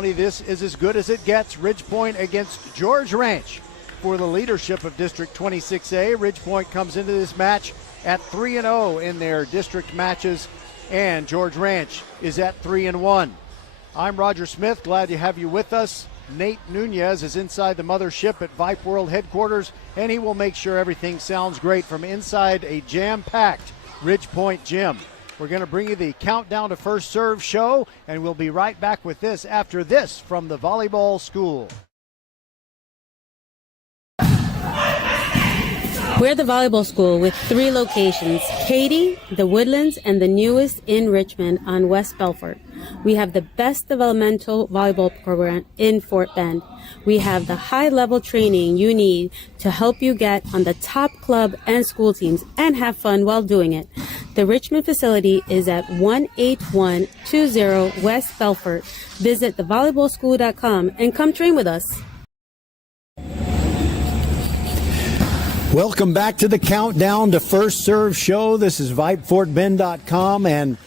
This is as good as it gets. Ridgepoint against George Ranch for the leadership of District 26A. Ridgepoint comes into this match at 3-0 in their district matches, and George Ranch is at 3-1. I'm Roger Smith. Glad to have you with us. Nate Nunez is inside the mothership at Vype World headquarters, and he will make sure everything sounds great from inside a jam-packed Ridgepoint gym. We're going to bring you the Countdown to First Serve show, and we'll be right back with this after this from the Volleyball School. We're the Volleyball School with 3 locations, Katy, the Woodlands, and the newest in Richmond on West Belfort. We have the best developmental volleyball program in Fort Bend. We have the high-level training you need to help you get on the top club and school teams and have fun while doing it. The Richmond facility is at 18120 West Belfort. Visit thevolleyballschool.com and come train with us. Welcome back to the Countdown to First Serve show. This is VypeFortBend.com, and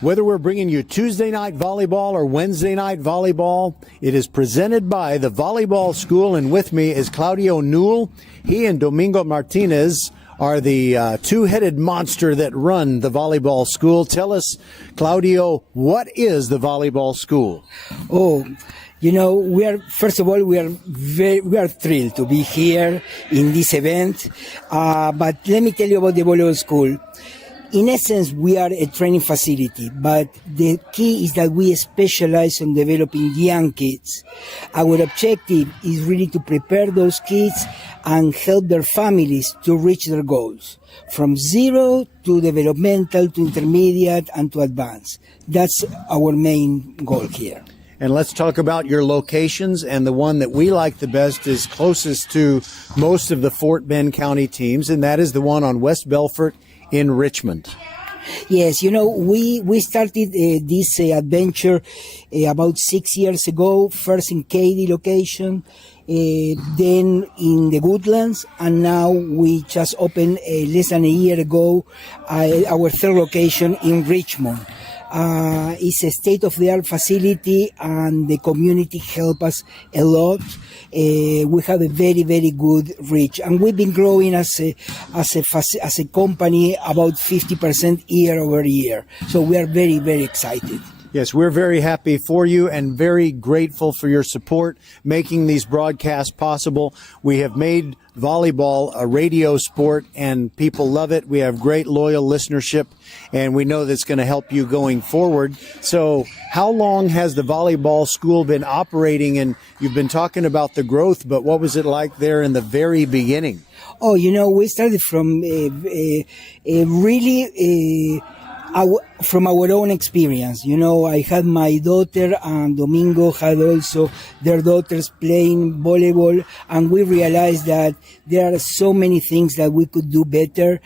whether we're bringing you Tuesday night volleyball or Wednesday night volleyball, it is presented by the Volleyball School, and with me is Claudio Newell. He and Domingo Martinez are the two-headed monster that run the Volleyball School. Tell us, Claudio, what is the Volleyball School? First of all, we are thrilled to be here in this event. But let me tell you about the volleyball school. In essence, we are a training facility, but the key is that we specialize on developing young kids. Our objective is really to prepare those kids and help their families to reach their goals, from zero to developmental to intermediate and to advanced. That's our main goal here. And let's talk about your locations, and the one that we like the best is closest to most of the Fort Bend County teams, and that is the one on West Belfort in Richmond. Yes, we started this adventure about 6 years ago, first in Katy location, then in the Woodlands, and now we just opened less than a year ago our third location in Richmond. It's a state-of-the-art facility, and the community help us a lot. We have a very, very good reach, and we've been growing as a company about 50% year over year. So we are very, very excited. Yes, we're very happy for you and very grateful for your support making these broadcasts possible. We have made volleyball a radio sport, and people love it. We have great loyal listenership, and we know that's going to help you going forward. So how long has the Volleyball School been operating? And you've been talking about the growth, but what was it like there in the very beginning? We started from from our own experience. I had my daughter, and Domingo had also their daughters playing volleyball, and we realized that there are so many things that we could do better.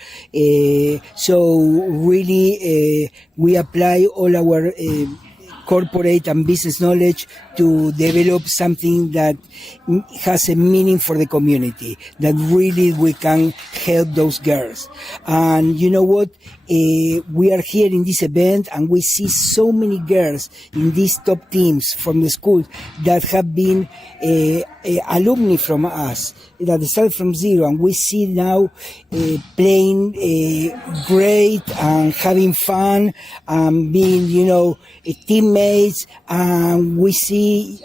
So really, we apply all our corporate and business knowledge to develop something that has a meaning for the community, that really we can help those girls. And you know what? We are here in this event, and we see so many girls in these top teams from the school that have been alumni from us, that started from zero, and we see now playing great and having fun and being, teammates, and we see,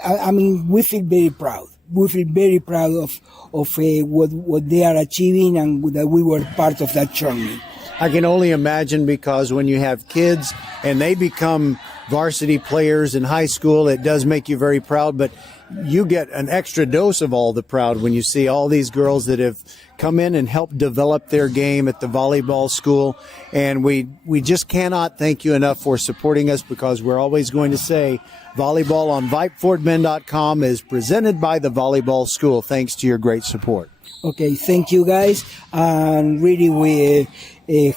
we feel very proud. We feel very proud of what they are achieving, and that we were part of that journey. I can only imagine, because when you have kids and they become varsity players in high school, it does make you very proud, but you get an extra dose of all the proud when you see all these girls that have come in and helped develop their game at the Volleyball School. And we just cannot thank you enough for supporting us, because we're always going to say volleyball on VypeFortBend.com is presented by the Volleyball School, thanks to your great support. Okay, thank you guys, and really we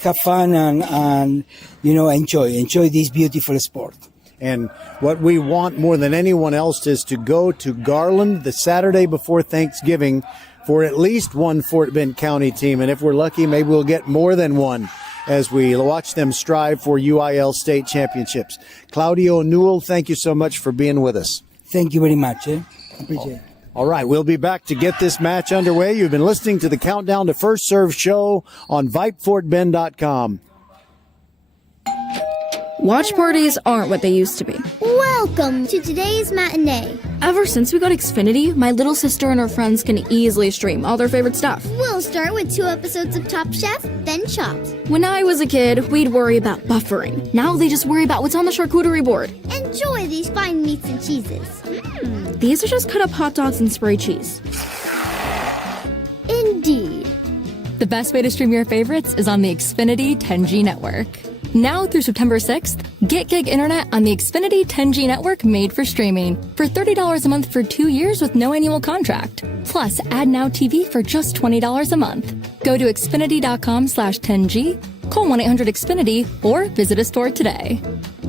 have fun and enjoy this beautiful sport. And what we want more than anyone else is to go to Garland the Saturday before Thanksgiving for at least one Fort Bend County team. And if we're lucky, maybe we'll get more than one as we watch them strive for UIL state championships. Claudio Newell, thank you so much for being with us. Thank you very much. Appreciate it. All right, we'll be back to get this match underway. You've been listening to the Countdown to First Serve show on VypeFortBend.com. Watch parties aren't what they used to be. Welcome to today's matinee. Ever since we got Xfinity, my little sister and her friends can easily stream all their favorite stuff. We'll start with 2 episodes of Top Chef, then Chopped. When I was a kid, we'd worry about buffering. Now they just worry about what's on the charcuterie board. Enjoy these fine meats and cheeses. These are just cut up hot dogs and spray cheese. Indeed. The best way to stream your favorites is on the Xfinity 10G network. Now through September 6th, get gig internet on the Xfinity 10G network made for streaming for $30 a month for 2 years with no annual contract. Plus, add Now TV for just $20 a month. Go to Xfinity.com/10G, call 1-800-XFINITY, or visit a store today.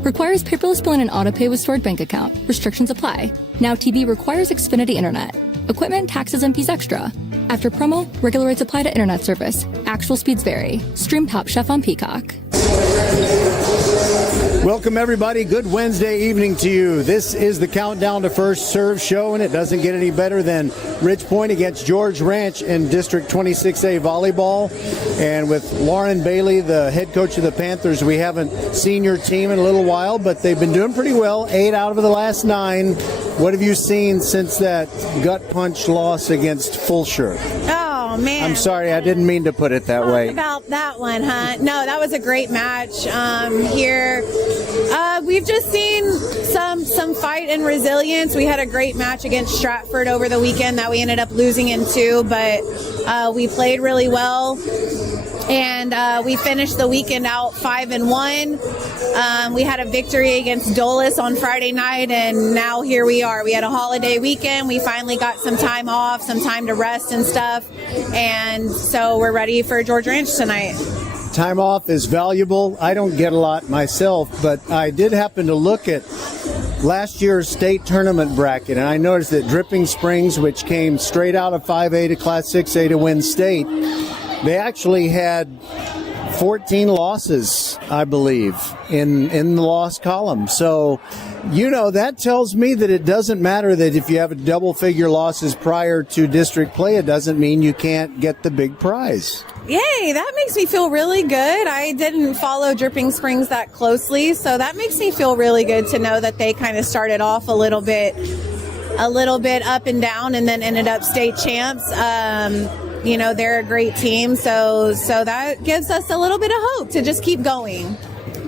Requires paperless billing and autopay with stored bank account. Restrictions apply. Now TV requires Xfinity internet. Equipment, taxes, and fees extra. After promo, regular rates apply to internet service. Actual speeds vary. Stream Top Chef on Peacock. Welcome, everybody. Good Wednesday evening to you. This is the Countdown to First Serve show, and it doesn't get any better than Ridge Point against George Ranch in District 26A volleyball. And with Lauren Bailey, the head coach of the Panthers, we haven't seen your team in a little while, but they've been doing pretty well. 8 out of the last 9. What have you seen since that gut punch loss against Fulshire? Oh, man. I'm sorry, I didn't mean to put it that way. About that one, huh? No, that was a great match here. We've just seen some fight and resilience. We had a great match against Stratford over the weekend that we ended up losing in 2, but we played really well. And we finished the weekend out 5-1. We had a victory against Dulles on Friday night, and now here we are. We had a holiday weekend. We finally got some time off, some time to rest and stuff. And so we're ready for George Ranch tonight. Time off is valuable. I don't get a lot myself, but I did happen to look at last year's state tournament bracket, and I noticed that Dripping Springs, which came straight out of 5A to Class 6A to win state, they actually had 14 losses, I believe, in the loss column. So, that tells me that it doesn't matter that if you have a double-figure losses prior to district play, it doesn't mean you can't get the big prize. Yay, that makes me feel really good. I didn't follow Dripping Springs that closely, so that makes me feel really good to know that they kind of started off a little bit up and down and then ended up state champs. They're a great team, so that gives us a little bit of hope to just keep going.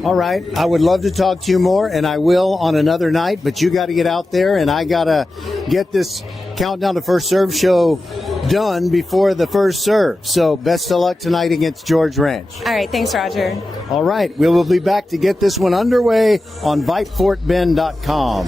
All right. I would love to talk to you more, and I will on another night, but you got to get out there, and I got to get this Countdown to First Serve show done before the first serve. So best of luck tonight against George Ranch. All right. Thanks, Roger. All right. We will be back to get this one underway on VypeFortBend.com.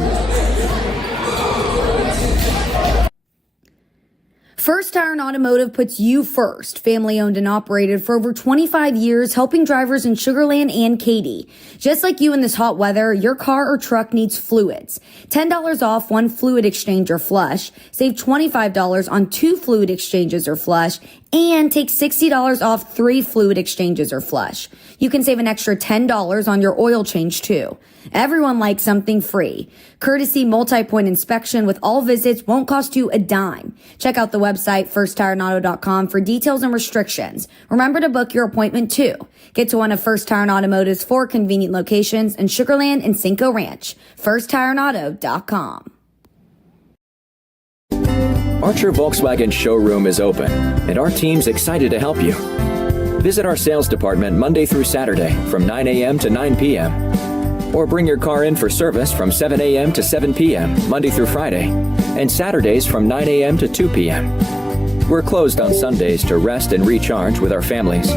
First Iron Automotive puts you first. Family owned and operated for over 25 years, helping drivers in Sugar Land and Katy. Just like you in this hot weather, your car or truck needs fluids. $10 off 1 fluid exchange or flush. Save $25 on 2 fluid exchanges or flush. And take $60 off 3 fluid exchanges or flush. You can save an extra $10 on your oil change too. Everyone likes something free. Courtesy multi-point inspection with all visits won't cost you a dime. Check out the website firsttireandauto.com for details and restrictions. Remember to book your appointment too. Get to one of First Tire and Automotive's 4 convenient locations in Sugar Land and Cinco Ranch. firsttireandauto.com. Archer Volkswagen showroom is open, and our team's excited to help you. Visit our sales department Monday through Saturday from 9 a.m. to 9 p.m. Or bring your car in for service from 7 a.m. to 7 p.m. Monday through Friday, and Saturdays from 9 a.m. to 2 p.m. We're closed on Sundays to rest and recharge with our families,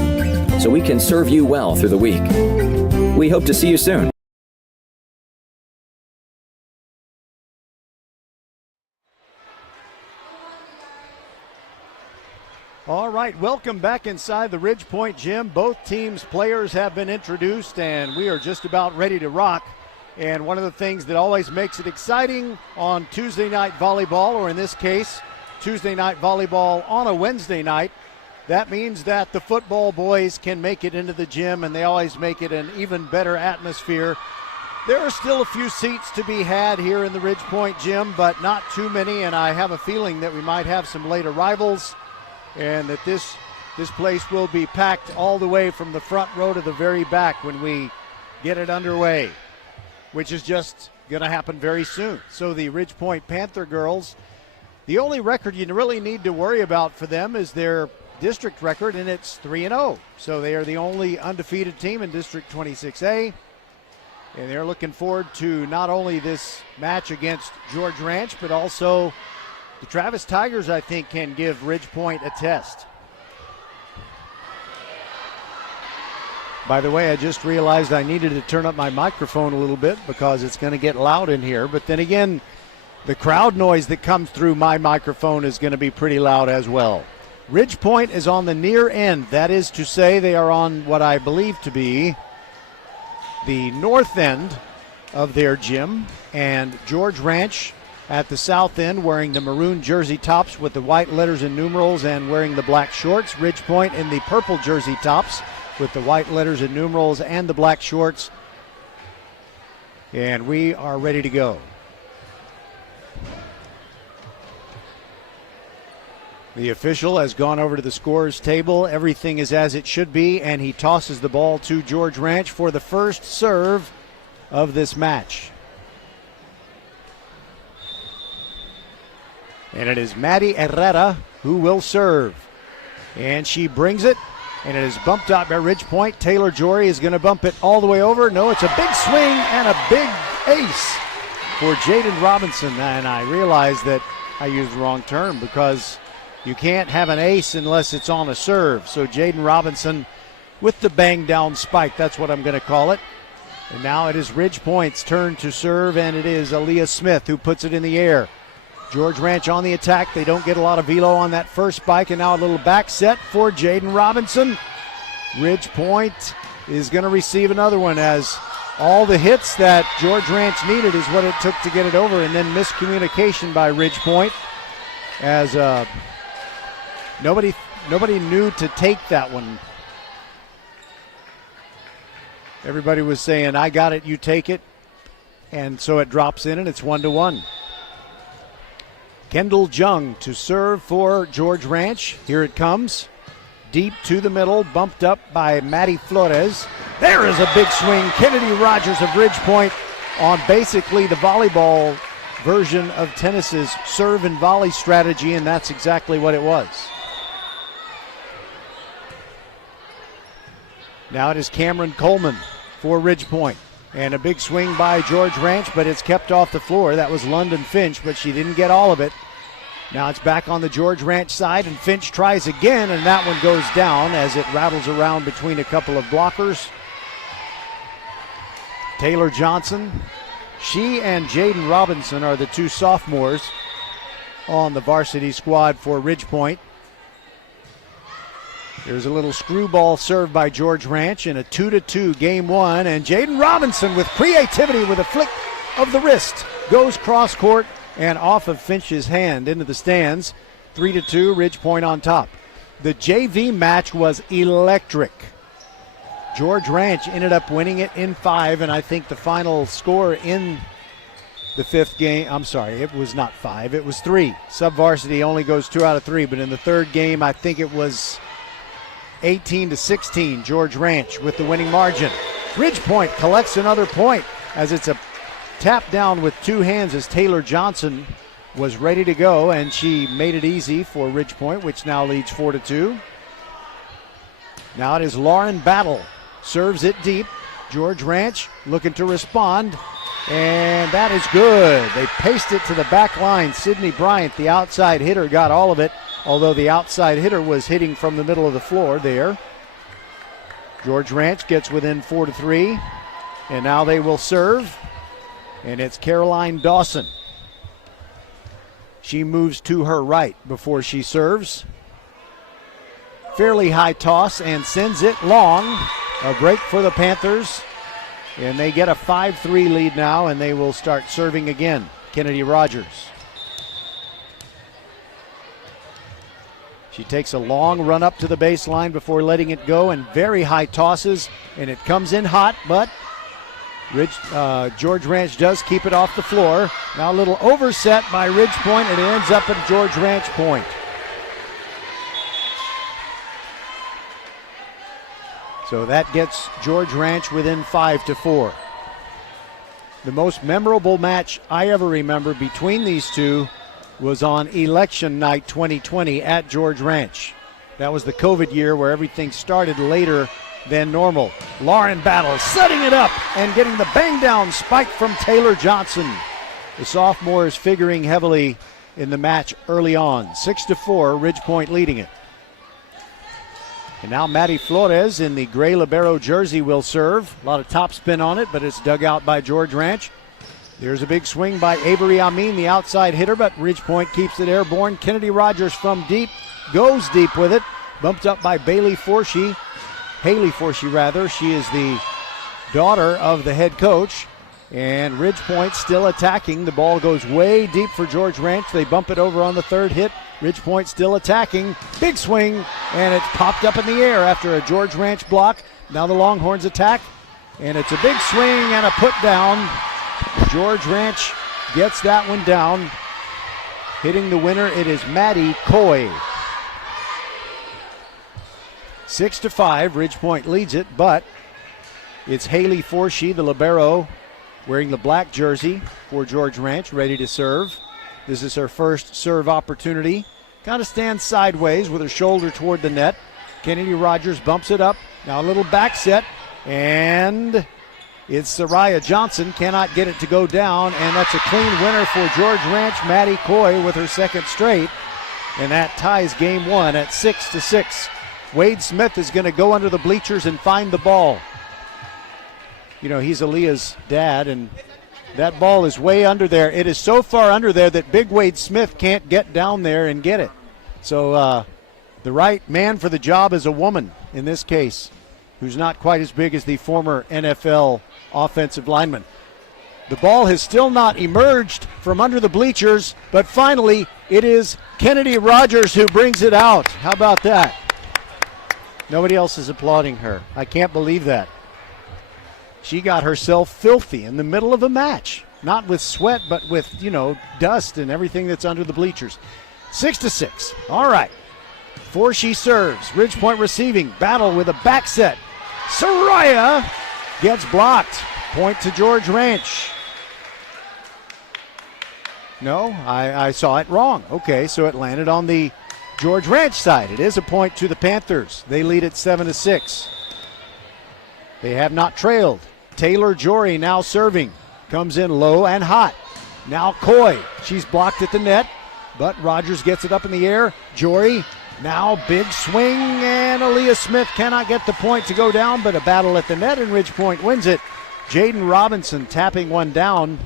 so we can serve you well through the week. We hope to see you soon. All right, welcome back inside the Ridge Point Gym. Both teams' players have been introduced, and we are just about ready to rock. And one of the things that always makes it exciting on Tuesday night volleyball, or in this case, Tuesday night volleyball on a Wednesday night, that means that the football boys can make it into the gym, and they always make it an even better atmosphere. There are still a few seats to be had here in the Ridge Point gym, but not too many, and I have a feeling that we might have some late arrivals and that this place will be packed all the way from the front row to the very back when we get it underway, which is just going to happen very soon. So the Ridge Point Panther girls, the only record you really need to worry about for them is their district record, and it's 3-0. So they are the only undefeated team in District 26A. And they're looking forward to not only this match against George Ranch, but also the Travis Tigers, I think, can give Ridge Point a test. By the way, I just realized I needed to turn up my microphone a little bit because it's going to get loud in here. But then again, the crowd noise that comes through my microphone is going to be pretty loud as well. Ridge Point is on the near end. That is to say, they are on what I believe to be the north end of their gym, and George Ranch at the south end wearing the maroon jersey tops with the white letters and numerals and wearing the black shorts. Ridge Point in the purple jersey tops with the white letters and numerals and the black shorts. And we are ready to go. The official has gone over to the scorer's table. Everything is as it should be, and he tosses the ball to George Ranch for the first serve of this match. And it is Maddie Herrera who will serve. And she brings it, and it is bumped out by Ridge Point. Taylor Jory is going to bump it all the way over. No, it's a big swing and a big ace for Jaden Robinson. And I realize that I used the wrong term because you can't have an ace unless it's on a serve. So Jaden Robinson with the bang down spike. That's what I'm going to call it. And now it is Ridge Point's turn to serve, and it is Aaliyah Smith who puts it in the air. George Ranch on the attack. They don't get a lot of velo on that first spike, and now a little back set for Jaden Robinson. Ridge Point is going to receive another one, as all the hits that George Ranch needed is what it took to get it over, and then miscommunication by Ridge Point as Nobody knew to take that one. Everybody was saying, I got it, you take it. And so it drops in, and it's 1-1. Kendall Jung to serve for George Ranch. Here it comes. Deep to the middle, bumped up by Maddie Flores. There is a big swing. Kennedy Rogers of Ridge Point on basically the volleyball version of tennis's serve and volley strategy, and that's exactly what it was. Now it is Cameron Coleman for Ridge Point. And a big swing by George Ranch, but it's kept off the floor. That was London Finch, but she didn't get all of it. Now it's back on the George Ranch side, and Finch tries again, and that one goes down as it rattles around between a couple of blockers. Taylor Johnson, she and Jaden Robinson are the two sophomores on the varsity squad for Ridge Point. There's a little screwball serve by George Ranch in a 2-2 game one, and Jaden Robinson with creativity with a flick of the wrist goes cross court and off of Finch's hand into the stands. 3-2, Ridge Point on top. The JV match was electric. George Ranch ended up winning it in 5, and I think the final score in the fifth game, I'm sorry, it was not 5, it was 3. Subvarsity only goes 2 out of 3, but in the third game, I think it was 18-16, George Ranch with the winning margin. Ridge Point collects another point as it's a tap down with two hands as Taylor Johnson was ready to go, and she made it easy for Ridge Point, which now leads 4-2. Now it is Lauren Battle, serves it deep. George Ranch looking to respond, and that is good. They paste it to the back line. Sydney Bryant, the outside hitter, got all of it, although the outside hitter was hitting from the middle of the floor there. George Ranch gets within 4-3, and now they will serve, and it's Caroline Dawson. She moves to her right before she serves. Fairly high toss and sends it long. A break for the Panthers, and they get a 5-3 lead now, and they will start serving again. Kennedy Rogers. She takes a long run up to the baseline before letting it go, and very high tosses, and it comes in hot, but George Ranch does keep it off the floor. Now a little overset by Ridge Point, and it ends up at George Ranch point. So that gets George Ranch within 5-4. The most memorable match I ever remember between these two was on election night 2020 at George Ranch. That was the COVID year where everything started later than normal. Lauren Battle setting it up and getting the bang down spike from Taylor Johnson. The sophomore is figuring heavily in the match early on. 6-4, Ridge Point leading it. And now Maddie Flores in the gray libero jersey will serve. A lot of topspin on it, but it's dug out by George Ranch. There's a big swing by Avery Amin, the outside hitter, but Ridge Point keeps it airborne. Kennedy Rogers from deep, goes deep with it. Bumped up by Haley Forshee. She is the daughter of the head coach. And Ridge Point still attacking. The ball goes way deep for George Ranch. They bump it over on the third hit. Ridge Point still attacking. Big swing, and it's popped up in the air after a George Ranch block. Now the Longhorns attack, and it's a big swing and a put down. George Ranch gets that one down. Hitting the winner, it is Maddie Coy. 6-5, Ridge Point leads it, but it's Haley Forshee, the libero, wearing the black jersey for George Ranch, ready to serve. This is her first serve opportunity. Kind of stands sideways with her shoulder toward the net. Kennedy Rogers bumps it up. Now a little back set, and it's Soraya Johnson. Cannot get it to go down, and that's a clean winner for George Ranch. Maddie Coy with her second straight, and that ties game one at 6-6. Wade Smith is going to go under the bleachers and find the ball. You know, he's Aaliyah's dad, and that ball is way under there. It is so far under there that Big Wade Smith can't get down there and get it. So the right man for the job is a woman in this case, who's not quite as big as the former NFL offensive lineman. The ball has still not emerged from under the bleachers, but finally it is Kennedy Rogers who brings it out. How about that? Nobody else is applauding her. I can't believe that. She got herself filthy in the middle of a match. Not with sweat, but with, dust and everything that's under the bleachers. 6-6. All right. Forshee serves. Ridge Point receiving. Battle with a back set. Soraya gets blocked. Point to George Ranch. No, I saw it wrong. Okay, so it landed on the George Ranch side. It is a point to the Panthers. They lead at 7-6. They have not trailed. Taylor Jory now serving. Comes in low and hot. Now Coy. She's blocked at the net, but Rogers gets it up in the air. Jory, now big swing, and Aaliyah Smith cannot get the point to go down, but a battle at the net, and Ridge Point wins it. Jaden Robinson tapping one down.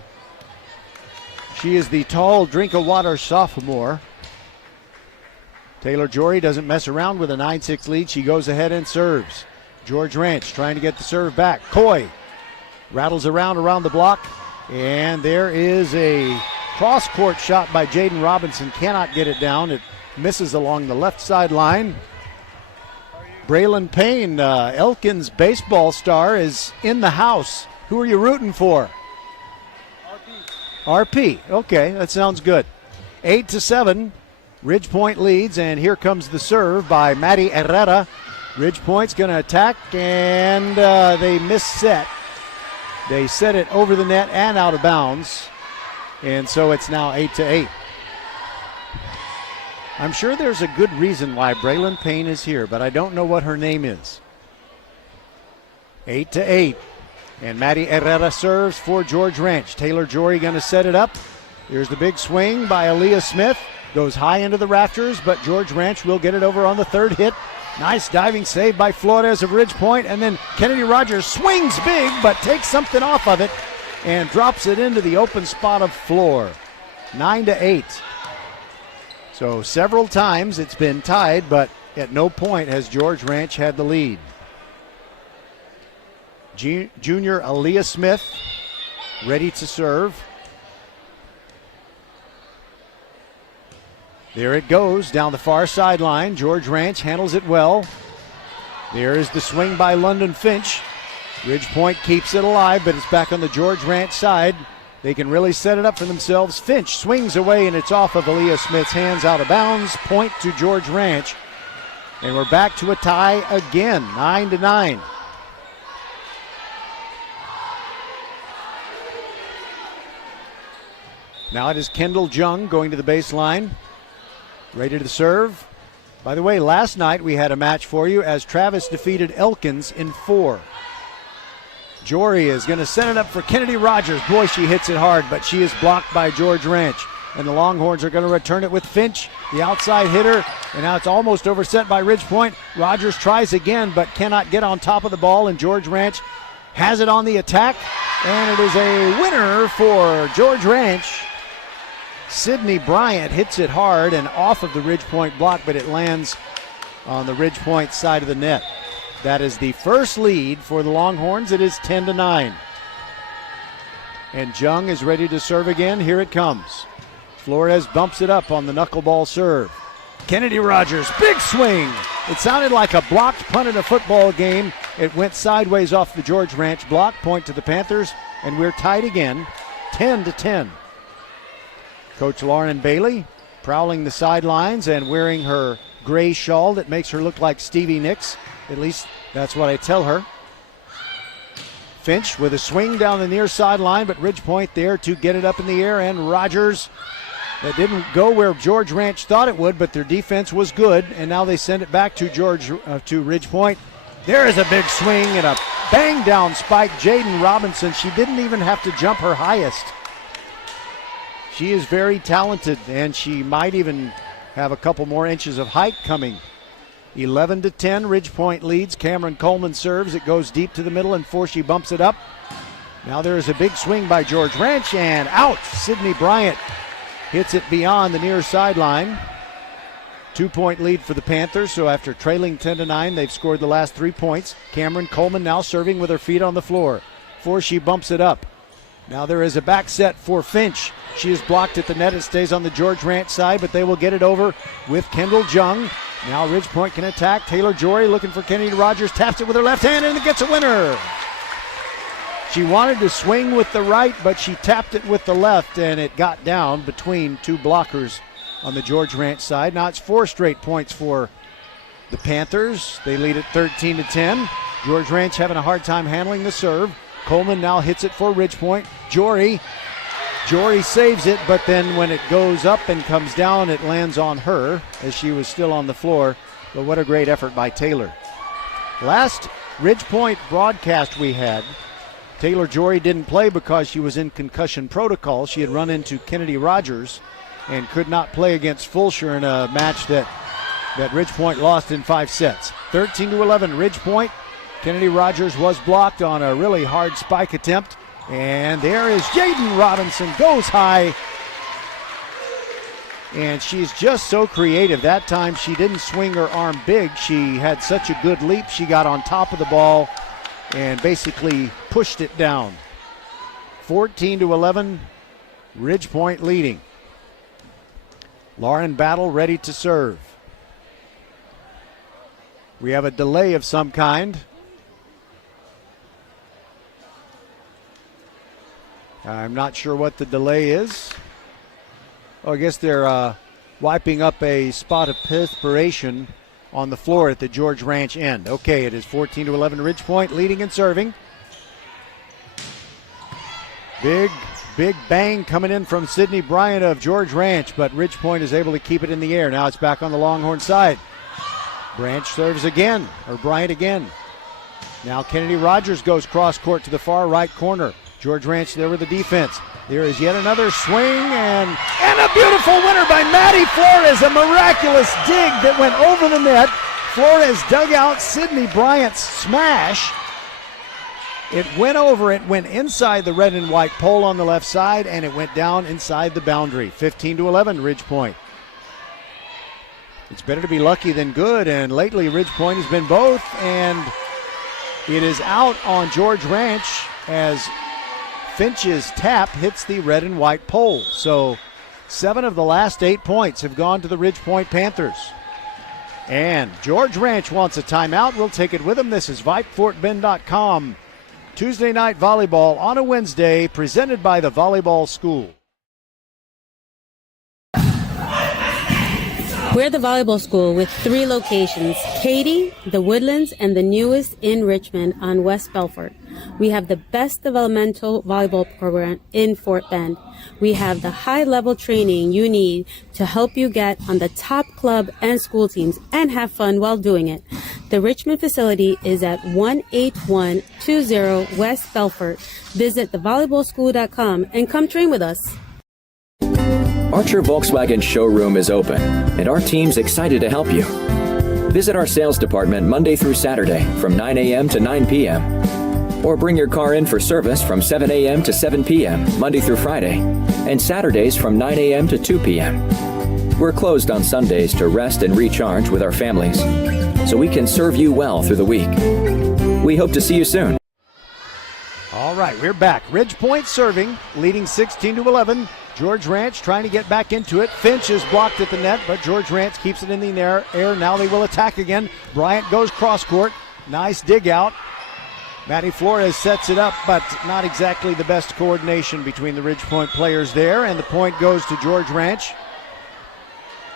She is the tall drink-of-water sophomore. Taylor Jory doesn't mess around with a 9-6 lead. She goes ahead and serves. George Ranch trying to get the serve back. Coy rattles around the block, and there is a cross-court shot by Jaden Robinson. Cannot get it down. It misses along the left sideline. Braylon Payne, Elkins baseball star, is in the house. Who are you rooting for? RP. Okay, that sounds good. 8-7. Ridge Point leads, and here comes the serve by Maddie Herrera. Ridge Point's going to attack, and they miss set. They set it over the net and out of bounds, and so it's now 8-8. I'm sure there's a good reason why Braylon Payne is here, but I don't know what her name is. 8-8, and Maddie Herrera serves for George Ranch. Taylor Jory going to set it up. Here's the big swing by Aaliyah Smith. Goes high into the rafters, but George Ranch will get it over on the third hit. Nice diving save by Flores of Ridge Point, and then Kennedy Rogers swings big, but takes something off of it and drops it into the open spot of floor. 9-8. So several times it's been tied, but at no point has George Ranch had the lead. Junior Aaliyah Smith ready to serve. There it goes down the far sideline. George Ranch handles it well. There is the swing by London Finch. Ridge Point keeps it alive, but it's back on the George Ranch side. They can really set it up for themselves. Finch swings away, and it's off of Aaliyah Smith's hands, out of bounds. Point to George Ranch. And we're back to a tie again, 9-9. Now it is Kendall Jung going to the baseline. Ready to serve. By the way, last night we had a match for you as Travis defeated Elkins in 4. Jory is going to send it up for Kennedy Rogers. Boy, she hits it hard, but she is blocked by George Ranch. And the Longhorns are going to return it with Finch, the outside hitter. And now it's almost overset by Ridge Point. Rogers tries again, but cannot get on top of the ball. And George Ranch has it on the attack. And it is a winner for George Ranch. Sydney Bryant hits it hard and off of the Ridge Point block, but it lands on the Ridge Point side of the net. That is the first lead for the Longhorns. It is 10-9. And Jung is ready to serve again. Here it comes. Flores bumps it up on the knuckleball serve. Kennedy Rogers, big swing. It sounded like a blocked punt in a football game. It went sideways off the George Ranch block. Point to the Panthers, and we're tied again, 10-10. Coach Lauren Bailey prowling the sidelines and wearing her gray shawl that makes her look like Stevie Nicks. At least that's what I tell her. Finch with a swing down the near sideline, but Ridge Point there to get it up in the air, and Rogers, that didn't go where George Ranch thought it would, but their defense was good, and now they send it back to Ridge Point. There is a big swing and a bang down spike. Jaden Robinson, she didn't even have to jump her highest. She is very talented, and she might even have a couple more inches of height coming. 11-10, Ridge Point leads. Cameron Coleman serves. It goes deep to the middle, and Forshee bumps it up. Now there is a big swing by George Ranch, and out. Sydney Bryant hits it beyond the near sideline. 2-point lead for the Panthers, so after trailing 10-9, they've scored the last 3 points. Cameron Coleman now serving with her feet on the floor. Forshee bumps it up. Now there is a back set for Finch. She is blocked at the net. It stays on the George Ranch side, but they will get it over with Kendall Jung. Now Ridge Point can attack. Taylor Jory looking for Kennedy Rogers. Taps it with her left hand, and it gets a winner. She wanted to swing with the right, but she tapped it with the left, and it got down between 2 blockers on the George Ranch side. Now it's 4 straight points for the Panthers. They lead at 13-10. George Ranch having a hard time handling the serve. Coleman now hits it for Ridge Point. Jory saves it, but then when it goes up and comes down, it lands on her as she was still on the floor. But what a great effort by Taylor. Last Ridge Point broadcast we had, Taylor Jory didn't play because she was in concussion protocol. She had run into Kennedy Rogers and could not play against Fulsher in a match that Ridge Point lost in 5 sets. 13-11, Ridge Point. Kennedy Rogers was blocked on a really hard spike attempt. And there is Jaden Robinson, goes high. And she's just so creative. That time she didn't swing her arm big. She had such a good leap. She got on top of the ball and basically pushed it down. 14-11, Ridge Point leading. Lauren Battle ready to serve. We have a delay of some kind. I'm not sure what the delay is. Oh, I guess they're wiping up a spot of perspiration on the floor at the George Ranch end. Okay, it is 14-11 Ridge Point leading and serving. Big bang coming in from Sydney Bryant of George Ranch, but Ridge Point is able to keep it in the air. Now it's back on the Longhorn side. Branch serves again, or Bryant again. Now Kennedy Rogers goes cross court to the far right corner. George Ranch there with the defense. There is yet another swing and a beautiful winner by Maddie Flores. A miraculous dig that went over the net. Flores dug out Sydney Bryant's smash. It went over, it went inside the red and white pole on the left side, and it went down inside the boundary. 15-11 Ridge Point. It's better to be lucky than good, and lately Ridge Point has been both, and it is out on George Ranch as Finch's tap hits the red and white pole. So 7 of the last 8 points have gone to the Ridge Point Panthers. And George Ranch wants a timeout. We'll take it with him. This is VypeFortBend.com Tuesday night volleyball on a Wednesday, presented by the Volleyball School. We're the volleyball school with 3 locations, Katy, the Woodlands, and the newest in Richmond on West Belfort. We have the best developmental volleyball program in Fort Bend. We have the high-level training you need to help you get on the top club and school teams and have fun while doing it. The Richmond facility is at 18120 West Belfort. Visit thevolleyballschool.com and come train with us. Archer Volkswagen showroom is open, and our team's excited to help you. Visit our sales department Monday through Saturday from 9 a.m. to 9 p.m. Or bring your car in for service from 7 a.m. to 7 p.m. Monday through Friday, and Saturdays from 9 a.m. to 2 p.m. We're closed on Sundays to rest and recharge with our families, so we can serve you well through the week. We hope to see you soon. All right, we're back. Ridge Point serving, leading 16-11. George Ranch trying to get back into it. Finch is blocked at the net, but George Ranch keeps it in the air. Now they will attack again. Bryant goes cross court. Nice dig out. Maddie Flores sets it up, but not exactly the best coordination between the Ridge Point players there, and the point goes to George Ranch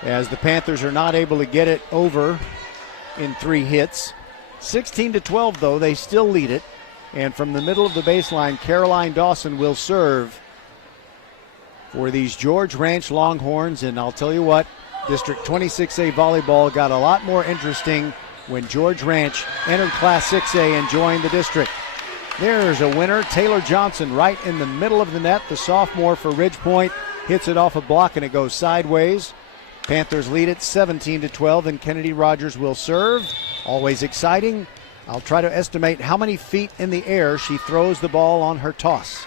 as the Panthers are not able to get it over in 3 hits. 16-12, though, they still lead it. And from the middle of the baseline, Caroline Dawson will serve for these George Ranch Longhorns. And I'll tell you what, District 26A volleyball got a lot more interesting when George Ranch entered Class 6A and joined the district. There's a winner, Taylor Johnson, right in the middle of the net. The sophomore for Ridge Point hits it off a block and it goes sideways. Panthers lead it 17-12, and Kennedy Rogers will serve. Always exciting. I'll try to estimate how many feet in the air she throws the ball on her toss.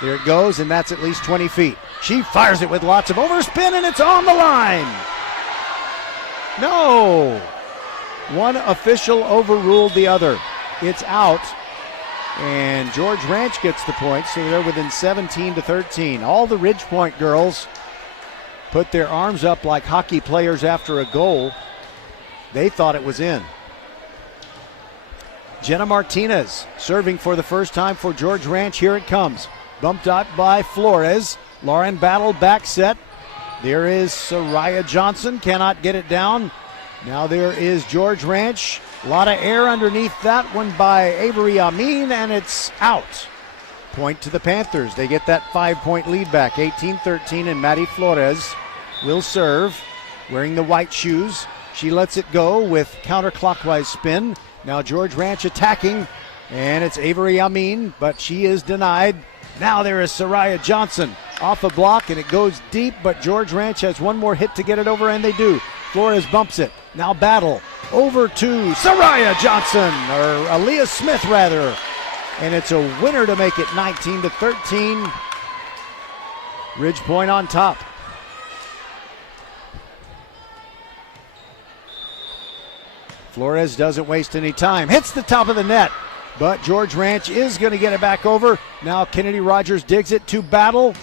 There it goes, and that's at least 20 feet. She fires it with lots of overspin, and it's on the line. No. One official overruled the other. It's out, and George Ranch gets the point, so they're within 17-13. All the Ridge Point girls put their arms up like hockey players after a goal. They thought it was in. Jenna Martinez serving for the first time for George Ranch. Here it comes. Bumped out by Flores. Lauren Battle back set. There is Soraya Johnson. Cannot get it down. Now there is George Ranch. A lot of air underneath that one by Avery Amin, and it's out. Point to the Panthers. They get that 5-point lead back. 18-13, and Maddie Flores will serve. Wearing the white shoes. She lets it go with counterclockwise spin. Now George Ranch attacking, and it's Avery Amin, but she is denied. Now there is Soraya Johnson off a block, and it goes deep, but George Ranch has one more hit to get it over, and they do. Flores bumps it. Now Battle over to Soraya Johnson, or Aaliyah Smith rather, and it's a winner to make it 19-13. Ridge Point on top. Flores doesn't waste any time. Hits the top of the net, but George Ranch is going to get it back over. Now Kennedy Rogers digs it to Battle.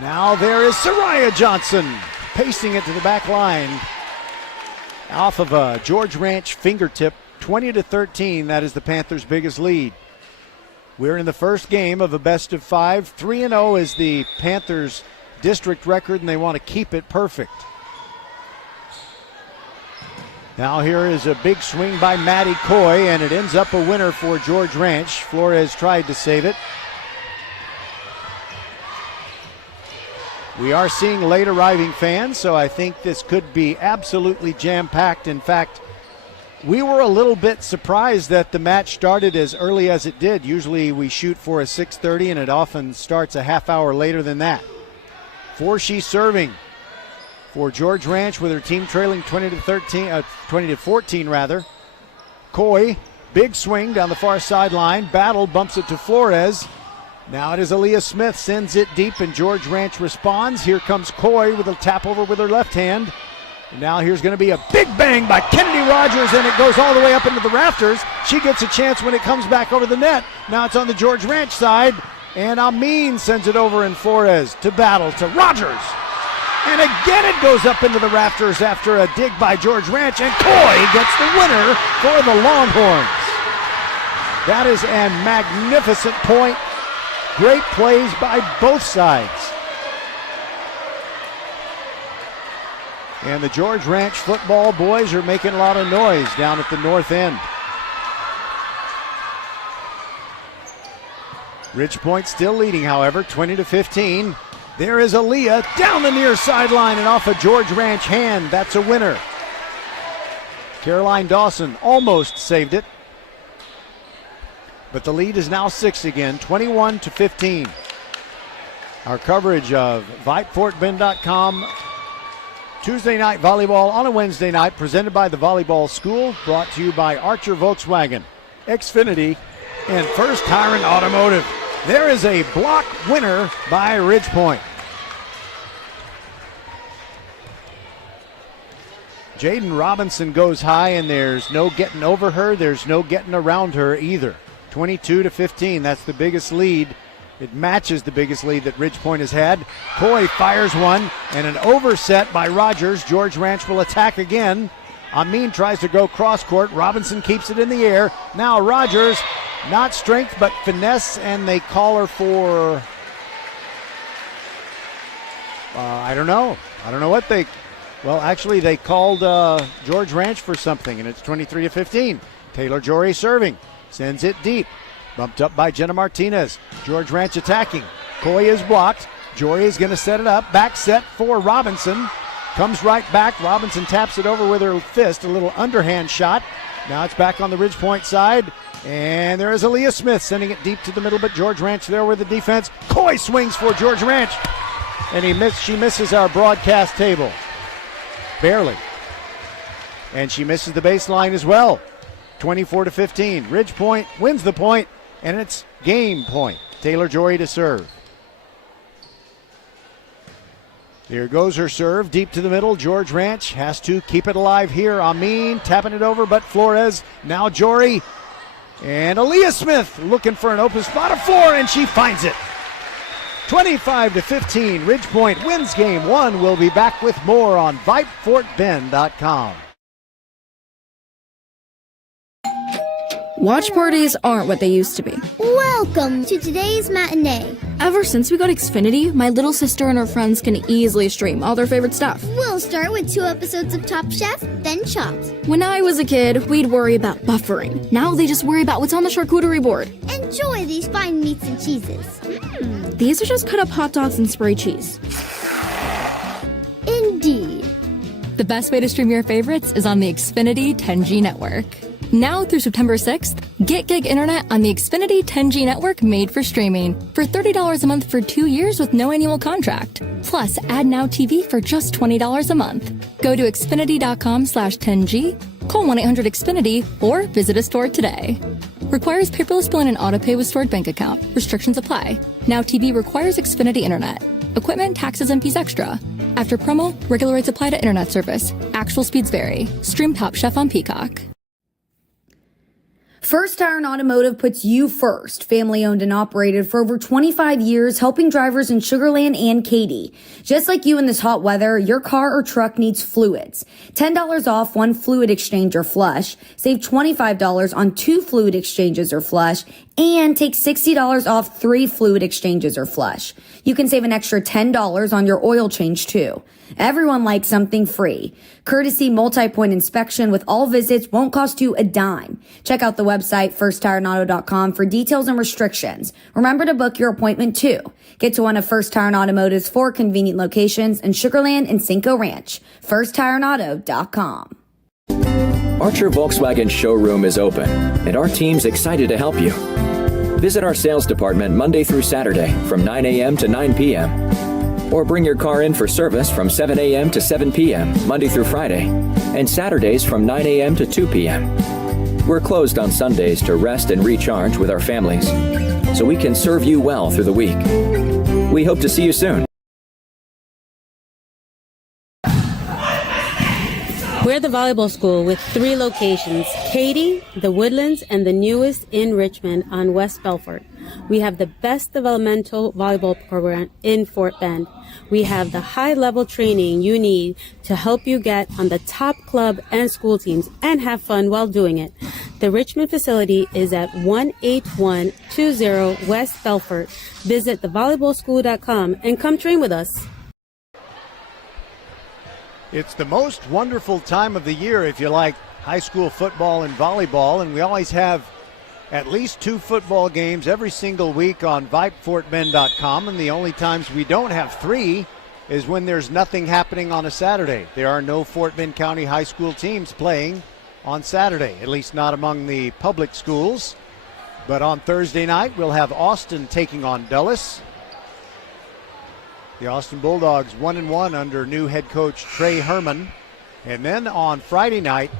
Now there is Soraya Johnson pasting it to the back line off of a George Ranch fingertip. 20-13, that is the Panthers' biggest lead. We're in the first game of a best of 5. 3-0 is the Panthers' district record, and they want to keep it perfect. Now here is a big swing by Maddie Coy, and it ends up a winner for George Ranch. Flores tried to save it. We are seeing late arriving fans, so I think this could be absolutely jam-packed. In fact, we were a little bit surprised that the match started as early as it did. Usually we shoot for a 6:30, and it often starts a half hour later than that. Forshee serving for George Ranch with her team trailing 20-14 rather. Coy, big swing down the far sideline. Battle bumps it to Flores. Now it is Aaliyah Smith, sends it deep, and George Ranch responds. Here comes Coy with a tap over with her left hand. And now here's going to be a big bang by Kennedy Rogers, and it goes all the way up into the rafters. She gets a chance when it comes back over the net. Now it's on the George Ranch side, and Amin sends it over, and Flores to Battle to Rogers. And again it goes up into the rafters after a dig by George Ranch, and Coy gets the winner for the Longhorns. That is a magnificent point. Great plays by both sides. And the George Ranch football boys are making a lot of noise down at the north end. Ridge Point still leading, however, 20-15. There is Aaliyah down the near sideline and off a George Ranch hand. That's a winner. Caroline Dawson almost saved it. But the lead is now 6 again, 21-15. Our coverage of VypeFortBend.com Tuesday night volleyball on a Wednesday night, presented by the Volleyball School, brought to you by Archer Volkswagen, Xfinity, and First Tire and Automotive. There is a block winner by Ridge Point. Jaden Robinson goes high, and there's no getting over her. There's no getting around her either. 22-15, that's the biggest lead. It matches the biggest lead that Ridge Point has had. Coy fires one, and an overset by Rogers. George Ranch will attack again. Amin tries to go cross court. Robinson keeps it in the air. Now Rogers, not strength but finesse, and they call her for, I don't know what they, well, actually they called George Ranch for something, and it's 23-15. Taylor Jory serving, sends it deep. Bumped up by Jenna Martinez. George Ranch attacking. Coy is blocked. Jory is going to set it up. Back set for Robinson. Comes right back. Robinson taps it over with her fist. A little underhand shot. Now it's back on the Ridge Point side. And there is Aaliyah Smith sending it deep to the middle, but George Ranch there with the defense. Coy swings for George Ranch. And she misses our broadcast table. Barely. And she misses the baseline as well. 24-15. Ridge Point wins the point. And it's game point. Taylor Jory to serve. Here goes her serve, deep to the middle. George Ranch has to keep it alive here. Amin tapping it over, but Flores, now Jory. And Aaliyah Smith looking for an open spot of floor, and she finds it. 25-15, Ridge Point wins game one. We'll be back with more on VypeFortBend.com. Watch parties aren't what they used to be. Welcome to today's matinee. Ever since we got Xfinity, my little sister and her friends can easily stream all their favorite stuff. We'll start with 2 episodes of Top Chef, then Chopped. When I was a kid, we'd worry about buffering. Now they just worry about what's on the charcuterie board. Enjoy these fine meats and cheeses. These are just cut up hot dogs and spray cheese. Indeed. The best way to stream your favorites is on the Xfinity 10G network. Now through September 6th, get gig internet on the Xfinity 10G network made for streaming for $30 a month for 2 years with no annual contract. Plus, add Now TV for just $20 a month. Go to Xfinity.com/10G, call 1-800-XFINITY, or visit a store today. Requires paperless billing and auto pay with stored bank account. Restrictions apply. Now TV requires Xfinity internet. Equipment, taxes, and fees extra. After promo, regular rates apply to internet service. Actual speeds vary. Stream Top Chef on Peacock. First Tire and Automotive puts you first. Family owned and operated for over 25 years, helping drivers in Sugar Land and Katy. Just like you in this hot weather, your car or truck needs fluids. $10 off 1 fluid exchange or flush. Save $25 on 2 fluid exchanges or flush. And take $60 off 3 fluid exchanges or flush. You can save an extra $10 on your oil change too. Everyone likes something free. Courtesy multi-point inspection with all visits won't cost you a dime. Check out the website firsttireandauto.com for details and restrictions. Remember to book your appointment too. Get to one of First Tire and Automotive's 4 convenient locations in Sugar Land and Cinco Ranch. firsttireandauto.com. Archer Volkswagen showroom is open, and our team's excited to help you. Visit our sales department Monday through Saturday from 9 a.m. to 9 p.m. Or bring your car in for service from 7 a.m. to 7 p.m. Monday through Friday, and Saturdays from 9 a.m. to 2 p.m. We're closed on Sundays to rest and recharge with our families, so we can serve you well through the week. We hope to see you soon. We're the volleyball school with 3 locations, Katy, the Woodlands, and the newest in Richmond on West Belfort. We have the best developmental volleyball program in Fort Bend. We have the high-level training you need to help you get on the top club and school teams and have fun while doing it. The Richmond facility is at 18120 West Belfort. Visit thevolleyballschool.com and come train with us. It's the most wonderful time of the year if you like high school football and volleyball, and we always have at least 2 football games every single week on VypeFortBend.com, and the only times we don't have 3 is when there's nothing happening on a Saturday. There are no Fort Bend County high school teams playing on Saturday, at least not among the public schools. But on Thursday night, we'll have Austin taking on Dulles. The Austin Bulldogs 1-1 under new head coach Trey Herman. And then on Friday night,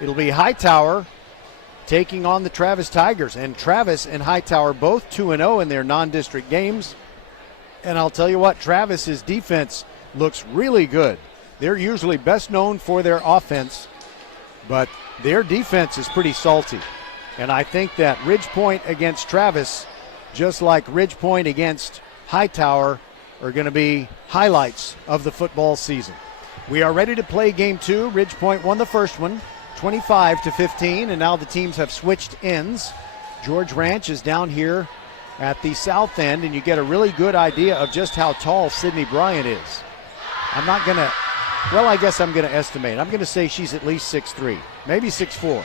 it'll be Hightower taking on the Travis Tigers. And Travis and Hightower both 2-0 in their non-district games. And I'll tell you what, Travis's defense looks really good. They're usually best known for their offense, but their defense is pretty salty. And I think that Ridge Point against Travis, just like Ridge Point against Hightower, are going to be highlights of the football season. We are ready to play game 2. Ridge Point won the first one, 25-15, and now the teams have switched ends. George Ranch is down here at the south end, and you get a really good idea of just how tall Sydney Bryant is. I guess I'm going to estimate. I'm going to say she's at least 6'3", maybe 6'4".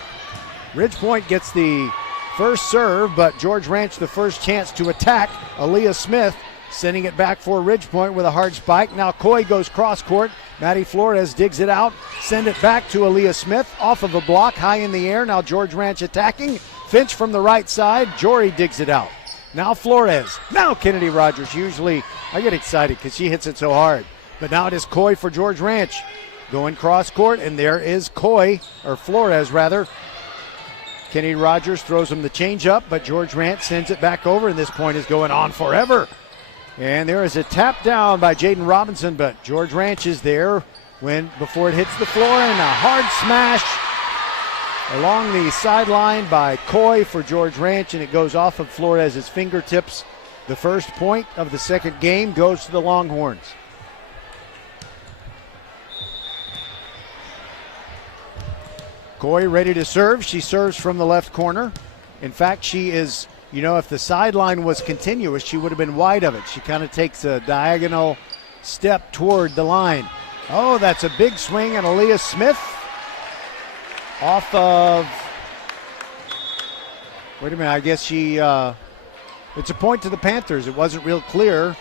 Ridge Point gets the first serve, but George Ranch the first chance to attack. Aaliyah Smith sending it back for Ridge Point with a hard spike. Now Coy goes cross court. Maddie Flores digs it out. Send it back to Aaliyah Smith off of a block high in the air. Now George Ranch attacking. Finch from the right side. Jory digs it out. Now Flores. Now Kennedy Rogers. Usually I get excited because she hits it so hard. But now it is Coy for George Ranch. Going cross court, and there is Flores rather. Kennedy Rogers throws him the change up, but George Ranch sends it back over, and this point is going on forever. And there is a tap down by Jaden Robinson, but George Ranch is there before it hits the floor, and a hard smash along the sideline by Coy for George Ranch, and it goes off of Flores' fingertips. The first point of the second game goes to the Longhorns. Coy ready to serve. She serves from the left corner. In fact, she is, if the sideline was continuous, she would have been wide of it. She kind of takes a diagonal step toward the line. Oh, that's a big swing, and Aaliyah Smith off of, wait a minute, I guess it's a point to the Panthers. It wasn't real clear.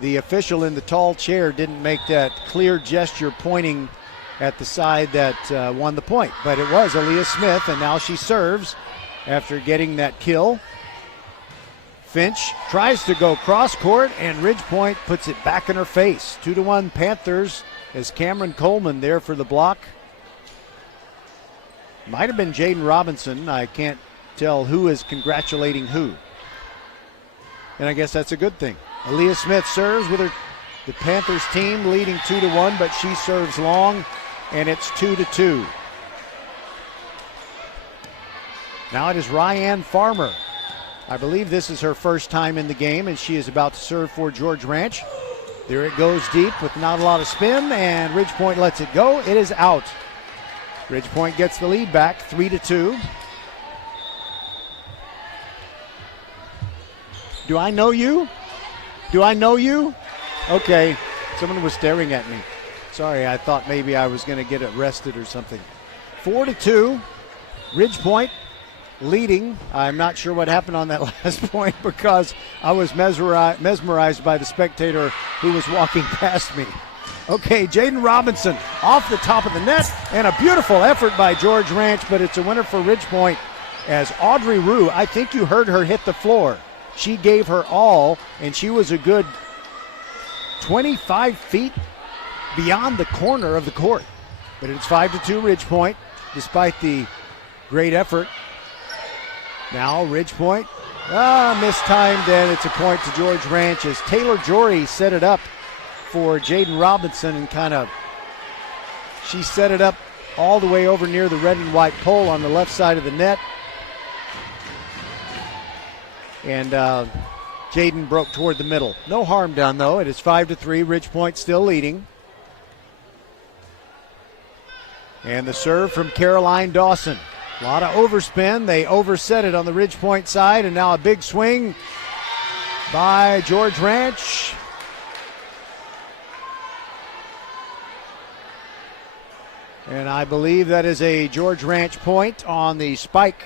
The official in the tall chair didn't make that clear gesture pointing at the side that won the point. But it was Aaliyah Smith, and now she serves after getting that kill. Finch tries to go cross court, and Ridge Point puts it back in her face. 2-1 Panthers as Cameron Coleman there for the block. Might have been Jaden Robinson. I can't tell who is congratulating who. And I guess that's a good thing. Aaliyah Smith serves with the Panthers team leading 2-1, but she serves long, and it's 2-2. Now it is Ryan Farmer. I believe this is her first time in the game, and she is about to serve for George Ranch. There it goes deep with not a lot of spin, and Ridge Point lets it go. It is out. Ridge Point gets the lead back, 3-2. Do I know you? Do I know you? Okay, someone was staring at me. Sorry, I thought maybe I was going to get arrested or something. 4-2, Ridge Point leading. I'm not sure what happened on that last point because I was mesmerized by the spectator who was walking past me. Okay, Jaden Robinson off the top of the net, and a beautiful effort by George Ranch, but it's a winner for Ridge Point as Audrey Rue, I think you heard her hit the floor. She gave her all, and she was a good 25 feet beyond the corner of the court. But it's 5-2 Ridge Point, despite the great effort. Now Ridge Point, mistimed, and it's a point to George Ranch as Taylor Jory set it up for Jaden Robinson, and she set it up all the way over near the red and white pole on the left side of the net. And Jaden broke toward the middle. No harm done, though. It is 5-3. Ridge Point still leading. And the serve from Caroline Dawson. A lot of overspin. They overset it on the Ridge Point side, and now a big swing by George Ranch. And I believe that is a George Ranch point on the spike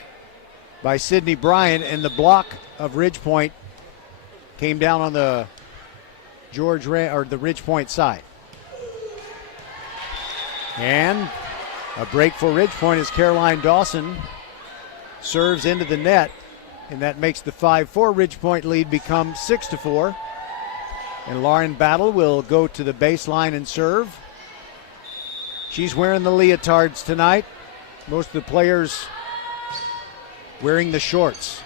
by Sydney Bryant, and the block of Ridge Point came down on the the Ridge Point side. And a break for Ridge Point as Caroline Dawson serves into the net, and that makes the 5-4 Ridge Point lead become 6-4. And Lauren Battle will go to the baseline and serve. She's wearing the leotards tonight. Most of the players wearing the shorts.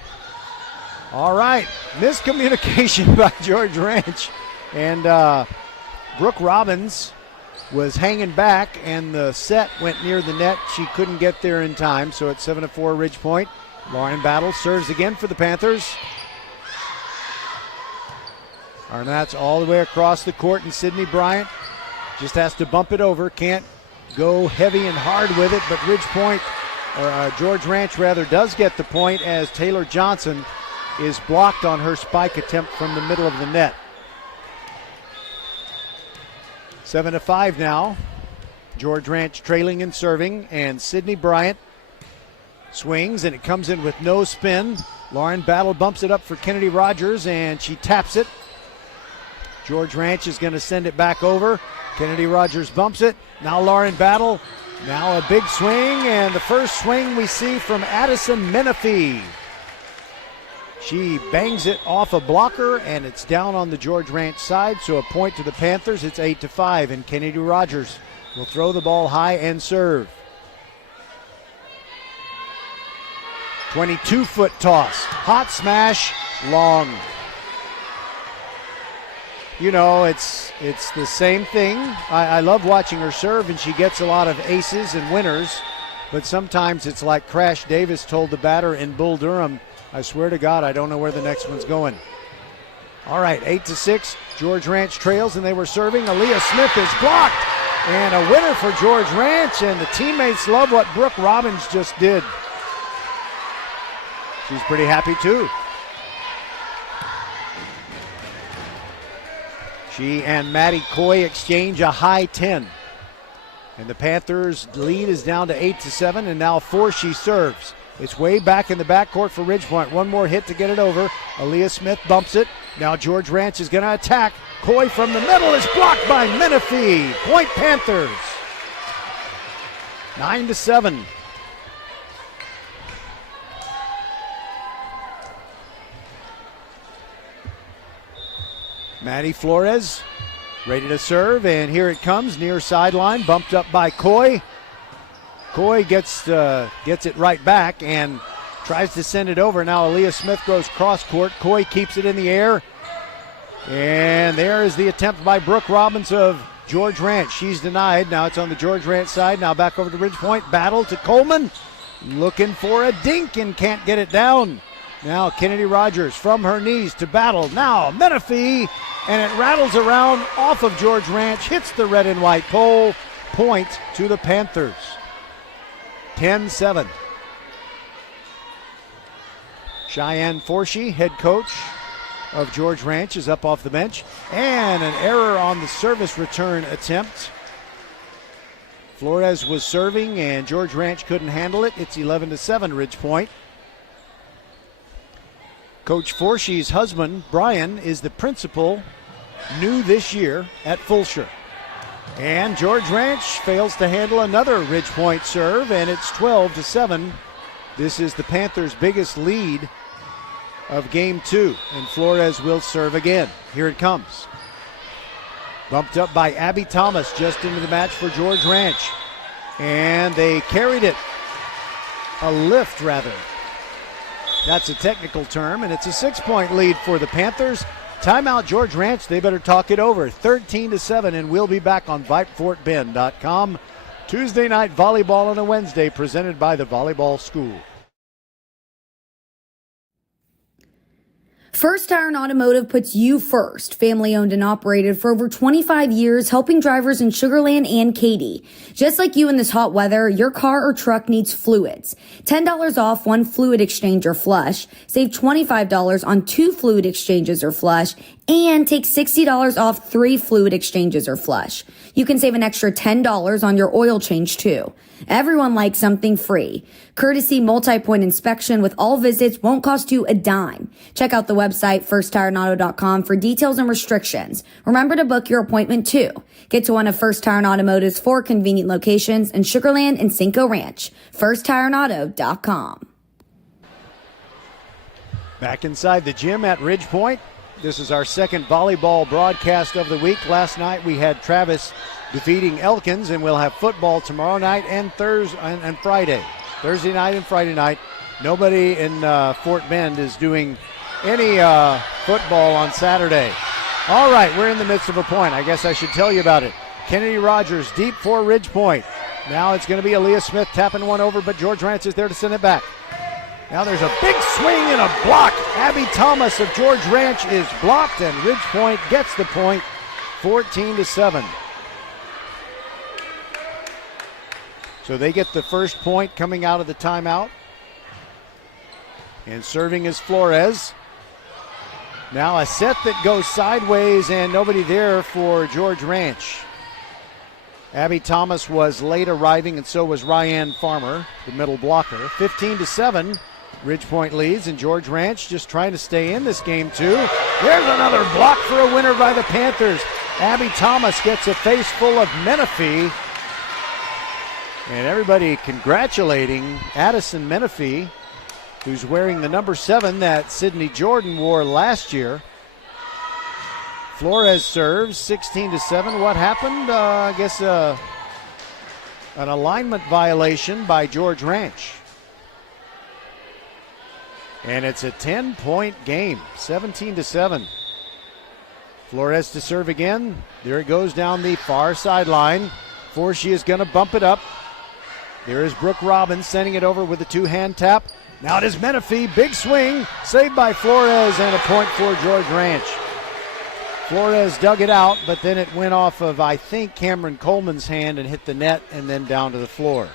All right, miscommunication by George Ranch. And Brooke Robbins was hanging back, and the set went near the net. She couldn't get there in time, so it's 7-4 Ridge Point. Lauren Battle serves again for the Panthers. Arnett's all the way across the court, and Sydney Bryant just has to bump it over. Can't go heavy and hard with it, but Ridge Point, or George Ranch rather, does get the point as Taylor Johnson is blocked on her spike attempt from the middle of the net. 7-5 now. George Ranch trailing and serving, and Sydney Bryant swings, and it comes in with no spin. Lauren Battle bumps it up for Kennedy Rogers, and she taps it. George Ranch is going to send it back over. Kennedy Rogers bumps it. Now Lauren Battle. Now a big swing, and the first swing we see from Addison Menifee. She bangs it off a blocker, and it's down on the George Ranch side, so a point to the Panthers. It's 8-5, and Kennedy Rogers will throw the ball high and serve. 22-foot toss. Hot smash, long. You know, it's the same thing. I love watching her serve, and she gets a lot of aces and winners, but sometimes it's like Crash Davis told the batter in Bull Durham, I swear to God, I don't know where the next one's going. All right, 8-6. George Ranch trails, and they were serving. Aaliyah Smith is blocked, and a winner for George Ranch, and the teammates love what Brooke Robbins just did. She's pretty happy, too. She and Maddie Coy exchange a high 10. And the Panthers' lead is down to 8-7, and now Forshee serves. It's way back in the backcourt for Ridge Point. One more hit to get it over. Aaliyah Smith bumps it. Now George Ranch is going to attack. Coy from the middle is blocked by Menifee. Point Panthers. 9-7. Maddie Flores ready to serve, and here it comes, near sideline, bumped up by Coy. Coy gets it right back and tries to send it over. Now Aaliyah Smith goes cross court. Coy keeps it in the air. And there is the attempt by Brooke Robbins of George Ranch. She's denied. Now it's on the George Ranch side. Now back over to Ridge Point. Battle to Coleman. Looking for a dink and can't get it down. Now Kennedy Rogers from her knees to Battle. Now Menifee. And it rattles around off of George Ranch. Hits the red and white pole. Point to the Panthers. 10-7. Cheyenne Forshee, head coach of George Ranch, is up off the bench. And an error on the service return attempt. Flores was serving, and George Ranch couldn't handle it. It's 11-7 Ridge Point. Coach Forshee's husband, Brian, is the principal new this year at Fulshear. And George Ranch fails to handle another Ridge Point serve, and it's 12-7. This is the Panthers' biggest lead of game 2, and Flores will serve again. Here it comes. Bumped up by Abby Thomas just into the match for George Ranch. And they carried it. A lift, rather. That's a technical term, and it's a 6-point lead for the Panthers. Timeout, George Ranch. They better talk it over. 13-7, and we'll be back on VypeFortBend.com. Tuesday night volleyball on a Wednesday, presented by the Volleyball School. First Tire and Automotive puts you first. Family owned and operated for over 25 years, helping drivers in Sugar Land and Katy. Just like you in this hot weather, your car or truck needs fluids. $10 off one fluid exchange or flush. Save $25 on 2 fluid exchanges or flush. And take $60 off 3 fluid exchanges or flush. You can save an extra $10 on your oil change too. Everyone likes something free. Courtesy multi-point inspection with all visits won't cost you a dime. Check out the website firsttireandauto.com for details and restrictions. Remember to book your appointment too. Get to one of First Tire and Automotive's 4 convenient locations in Sugar Land and Cinco Ranch. firsttireandauto.com. Back inside the gym at Ridge Point. This is our second volleyball broadcast of the week. Last night we had Travis defeating Elkins, and we'll have football tomorrow night and Friday. Thursday night and Friday night. Nobody in Fort Bend is doing any football on Saturday. All right, we're in the midst of a point. I guess I should tell you about it. Kennedy Rogers deep for Ridge Point. Now it's going to be Aaliyah Smith tapping one over, but George Rance is there to send it back. Now there's a big swing and a block. Abby Thomas of George Ranch is blocked, and Ridge Point gets the point, 14-7. So they get the first point coming out of the timeout. And serving is Flores. Now a set that goes sideways and nobody there for George Ranch. Abby Thomas was late arriving, and so was Ryan Farmer, the middle blocker. 15-7, Ridge Point leads, and George Ranch just trying to stay in this game too. There's another block for a winner by the Panthers. Abby Thomas gets a face full of Menifee. And everybody congratulating Addison Menifee, who's wearing the number 7 that Sydney Jordan wore last year. Flores serves 16-7. What happened? I guess an alignment violation by George Ranch. And it's a 10-point game, 17-7. Flores to serve again. There it goes down the far sideline. She is going to bump it up. There is Brooke Robbins sending it over with a 2-hand tap. Now it is Menifee, big swing, saved by Flores, and a point for George Ranch. Flores dug it out, but then it went off of, I think, Cameron Coleman's hand and hit the net and then down to the floor.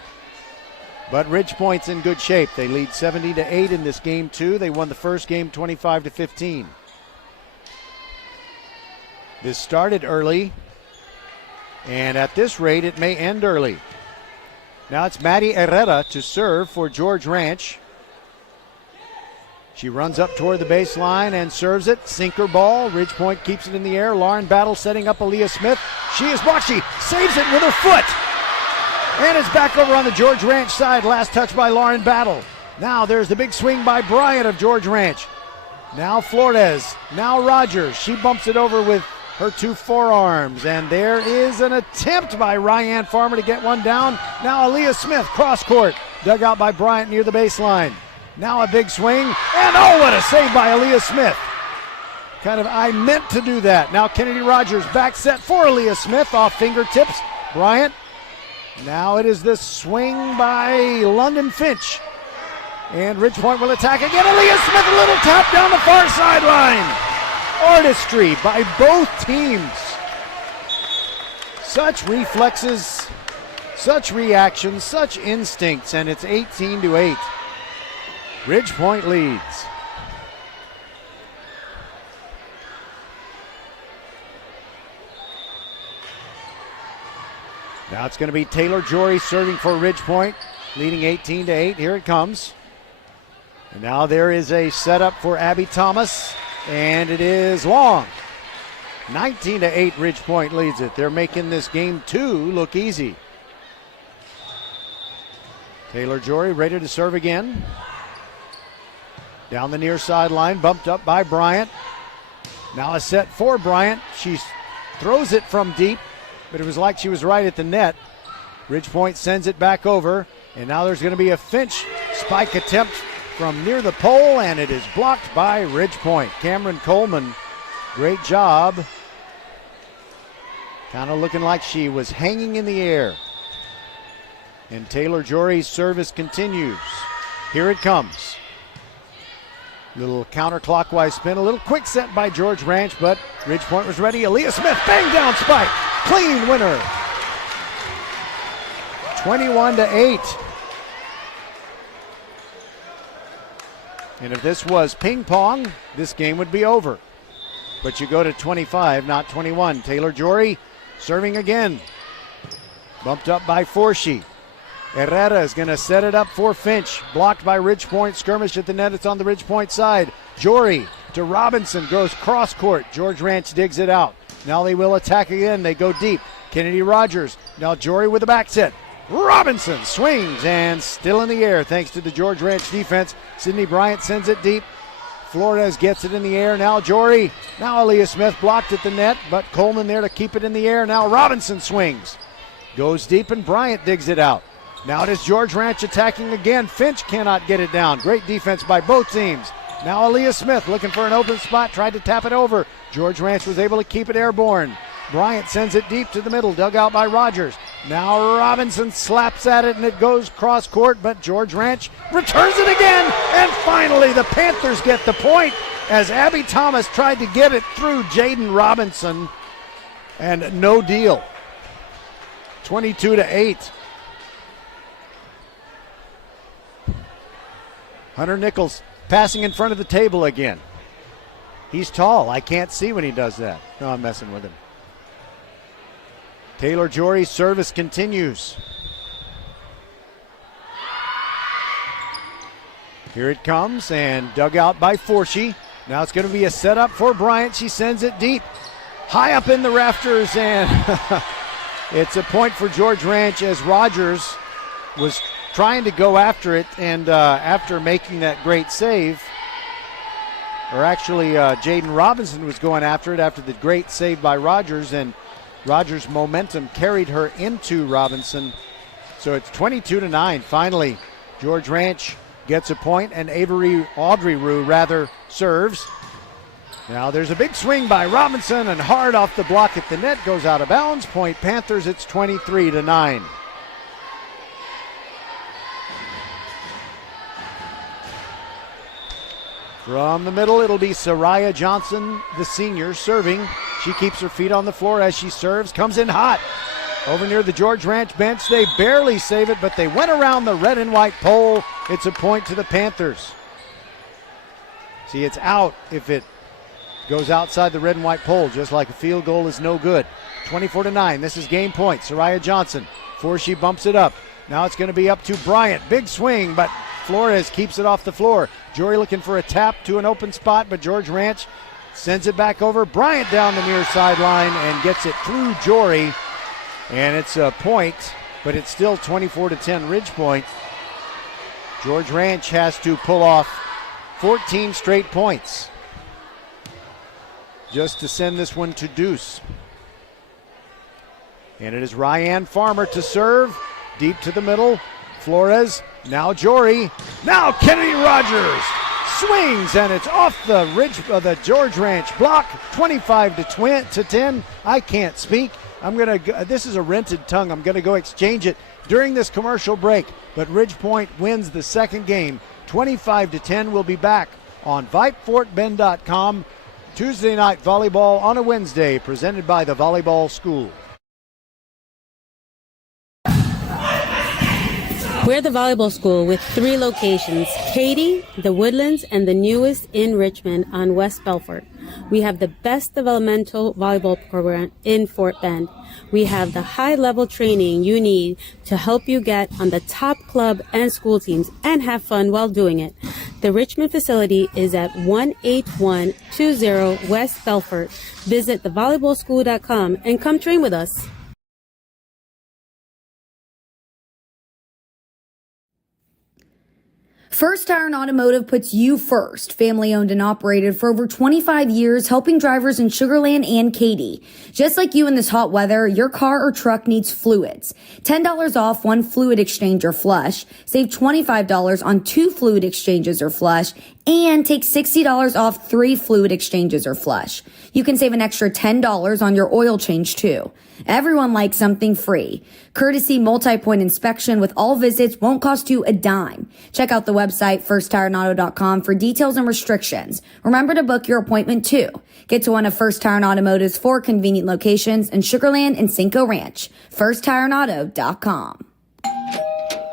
But Ridge Point's in good shape. They lead 70-8 in this game too. They won the first game 25-15. This started early, and at this rate it may end early. Now it's Maddie Herrera to serve for George Ranch. She runs up toward the baseline and serves it. Sinker ball. Ridge Point keeps it in the air. Lauren Battle setting up Aaliyah Smith. She is blocked. She saves it with her foot. And it's back over on the George Ranch side. Last touch by Lauren Battle. Now there's the big swing by Bryant of George Ranch. Now Flores. Now Rogers. She bumps it over with her 2 forearms, and there is an attempt by Ryan Farmer to get one down. Now Aaliyah Smith, cross court, dug out by Bryant near the baseline. Now a big swing, and oh, what a save by Aaliyah Smith. I meant to do that. Now Kennedy Rogers back set for Aaliyah Smith off fingertips. Bryant. Now it is the swing by London Finch. And Ridge Point will attack again. Aaliyah Smith, a little tap down the far sideline. Artistry by both teams. Such reflexes, such reactions, such instincts, and it's 18-8. Ridge Point leads. Now it's going to be Taylor Jory serving for Ridge Point, leading 18-8. Here it comes. And now there is a setup for Abby Thomas. And it is long. 19-8, Ridge Point leads it. They're making this game 2 look easy. Taylor Jory ready to serve again. Down the near sideline, bumped up by Bryant. Now a set for Bryant. She throws it from deep, but it was like she was right at the net. Ridge Point sends it back over, and now there's going to be a Finch spike attempt from near the pole, and it is blocked by Ridge Point. Cameron Coleman, great job. Kind of looking like she was hanging in the air. And Taylor Jory's service continues. Here it comes. Little counterclockwise spin, a little quick set by George Ranch, but Ridge Point was ready. Aaliyah Smith, bang down spike. Clean winner. 21-8. And if this was ping pong, this game would be over. But you go to 25, not 21. Taylor Jory serving again. Bumped up by Forshee. Herrera is going to set it up for Finch. Blocked by Ridge Point. Skirmish at the net. It's on the Ridge Point side. Jory to Robinson. Goes cross court. George Ranch digs it out. Now they will attack again. They go deep. Kennedy Rogers. Now Jory with the back set. Robinson swings and still in the air thanks to the George Ranch defense. Sydney Bryant sends it deep. Flores gets it in the air. Now Jory. Now Aaliyah Smith blocked at the net, but Coleman there to keep it in the air. Now Robinson swings. Goes deep and Bryant digs it out. Now it is George Ranch attacking again. Finch cannot get it down. Great defense by both teams. Now Aaliyah Smith looking for an open spot. Tried to tap it over. George Ranch was able to keep it airborne. Bryant sends it deep to the middle. Dug out by Rogers. Now Robinson slaps at it and it goes cross court. But George Ranch returns it again. And finally the Panthers get the point as Abby Thomas tried to get it through Jaden Robinson. And no deal. 22-8. Hunter Nichols passing in front of the table again. He's tall. I can't see when he does that. No, I'm messing with him. Taylor Jory's service continues. Here it comes and dug out by Forshee. Now it's going to be a setup for Bryant. She sends it deep. High up in the rafters and it's a point for George Ranch as Rogers was trying to go after it, and after making that great save, or actually Jaden Robinson was going after it after the great save by Rogers, and Rogers' momentum carried her into Robinson. So it's 22-9. Finally, George Ranch gets a point, and Audrey Rue serves. Now there's a big swing by Robinson, and hard off the block at the net, goes out of bounds. Point Panthers, it's 23-9. From the middle, it'll be Soraya Johnson, the senior, serving. She keeps her feet on the floor as she serves. Comes in hot. Over near the George Ranch bench. They barely save it, but they went around the red and white pole. It's a point to the Panthers. See, it's out if it goes outside the red and white pole, just like a field goal is no good. 24-9. This is game point. Soraya Johnson. Forshee bumps it up. Now it's going to be up to Bryant. Big swing, but Flores keeps it off the floor. Jory looking for a tap to an open spot, but George Ranch sends it back over. Bryant down the near sideline and gets it through Jory. And it's a point, but it's still 24-10 Ridge Point. George Ranch has to pull off 14 straight points just to send this one to deuce. And it is Ryan Farmer to serve. Deep to the middle. Flores. Now Jory. Now Kennedy Rogers swings, and it's off the George Ranch block. 25-10. I can't speak. This is a rented tongue. I'm gonna go exchange it during this commercial break. But Ridge Point wins the second game, 25-10. We'll be back on VypeFortBend.com. Tuesday night volleyball on a Wednesday, presented by the Volleyball School. We're the volleyball school with 3 locations, Katy, the Woodlands, and the newest in Richmond on West Belfort. We have the best developmental volleyball program in Fort Bend. We have the high-level training you need to help you get on the top club and school teams and have fun while doing it. The Richmond facility is at 18120 West Belfort. Visit thevolleyballschool.com and come train with us. First Iron Automotive puts you first. Family owned and operated for over 25 years, helping drivers in Sugar Land and Katy. Just like you in this hot weather, your car or truck needs fluids. $10 off 1 fluid exchange or flush. Save $25 on 2 fluid exchanges or flush. and take $60 off 3 fluid exchanges or flush. You can save an extra $10 on your oil change too. Everyone likes something free. Courtesy multi-point inspection with all visits won't cost you a dime. Check out the website firsttireandauto.com for details and restrictions. Remember to book your appointment too. Get to one of First Tire and Automotive's 4 convenient locations in Sugar Land and Cinco Ranch. firsttireandauto.com.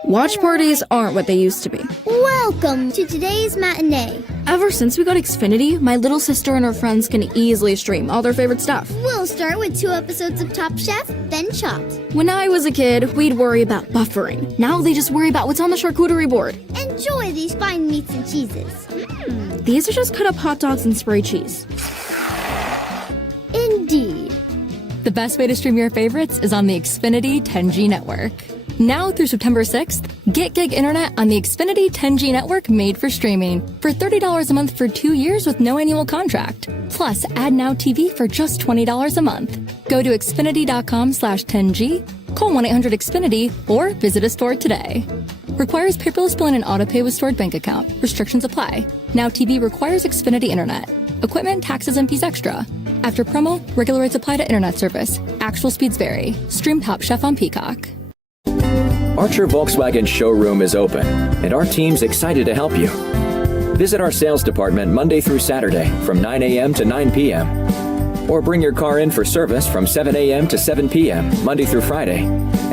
Watch parties aren't what they used to be. Welcome to today's matinee. Ever since we got Xfinity, my little sister and her friends can easily stream all their favorite stuff. We'll start with 2 episodes of Top Chef, then Chopped. When I was a kid, we'd worry about buffering. Now they just worry about what's on the charcuterie board. Enjoy these fine meats and cheeses. These are just cut up hot dogs and spray cheese. Indeed. The best way to stream your favorites is on the Xfinity 10G network. Now through September 6th, get gig internet on the Xfinity 10G network made for streaming for $30 a month for 2 years with no annual contract. Plus, add Now TV for just $20 a month. Go to Xfinity.com/10G, call 1-800-XFINITY, or visit a store today. Requires paperless billing and autopay with stored bank account. Restrictions apply. Now TV requires Xfinity internet. Equipment, taxes, and fees extra. After promo, regular rates apply to internet service. Actual speeds vary. Stream Top Chef on Peacock. Archer Volkswagen showroom is open, and our team's excited to help you. Visit our sales department Monday through Saturday from 9 a.m. to 9 p.m. Or bring your car in for service from 7 a.m. to 7 p.m. Monday through Friday,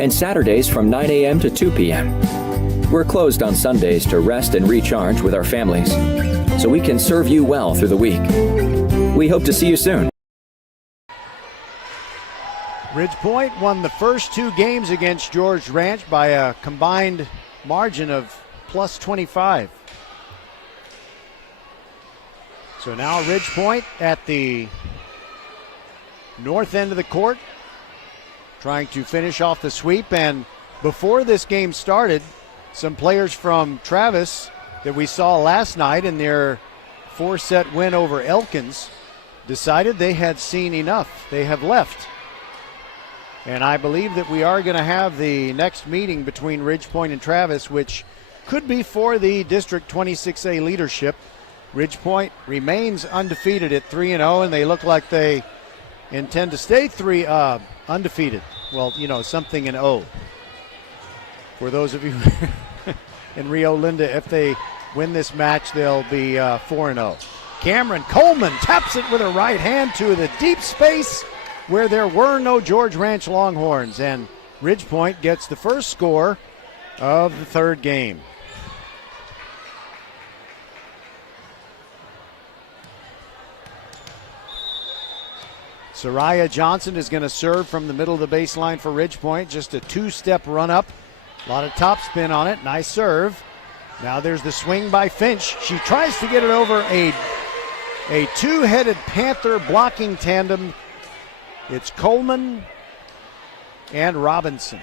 and Saturdays from 9 a.m. to 2 p.m. We're closed on Sundays to rest and recharge with our families, so we can serve you well through the week. We hope to see you soon. Ridgepoint won the first 2 games against George Ranch by a combined margin of plus 25. So now Ridgepoint at the north end of the court, trying to finish off the sweep. And before this game started, some players from Travis that we saw last night in their 4-set win over Elkins decided they had seen enough. They have left. And I believe that we are going to have the next meeting between Ridgepoint and Travis, which could be for the District 26A leadership. Ridgepoint remains undefeated at 3-0, and they look like they intend to stay undefeated. Well, you know, something in O. For those of you in Rio Linda, if they win this match, they'll be 4-0. Cameron Coleman taps it with a right hand to the deep space where there were no George Ranch Longhorns, and Ridgepoint gets the first score of the third game. Soraya Johnson is going to serve from the middle of the baseline for Ridgepoint. Just a 2-step run up. A lot of topspin on it. Nice serve. Now there's the swing by Finch. She tries to get it over a 2-headed Panther blocking tandem. It's Coleman and Robinson.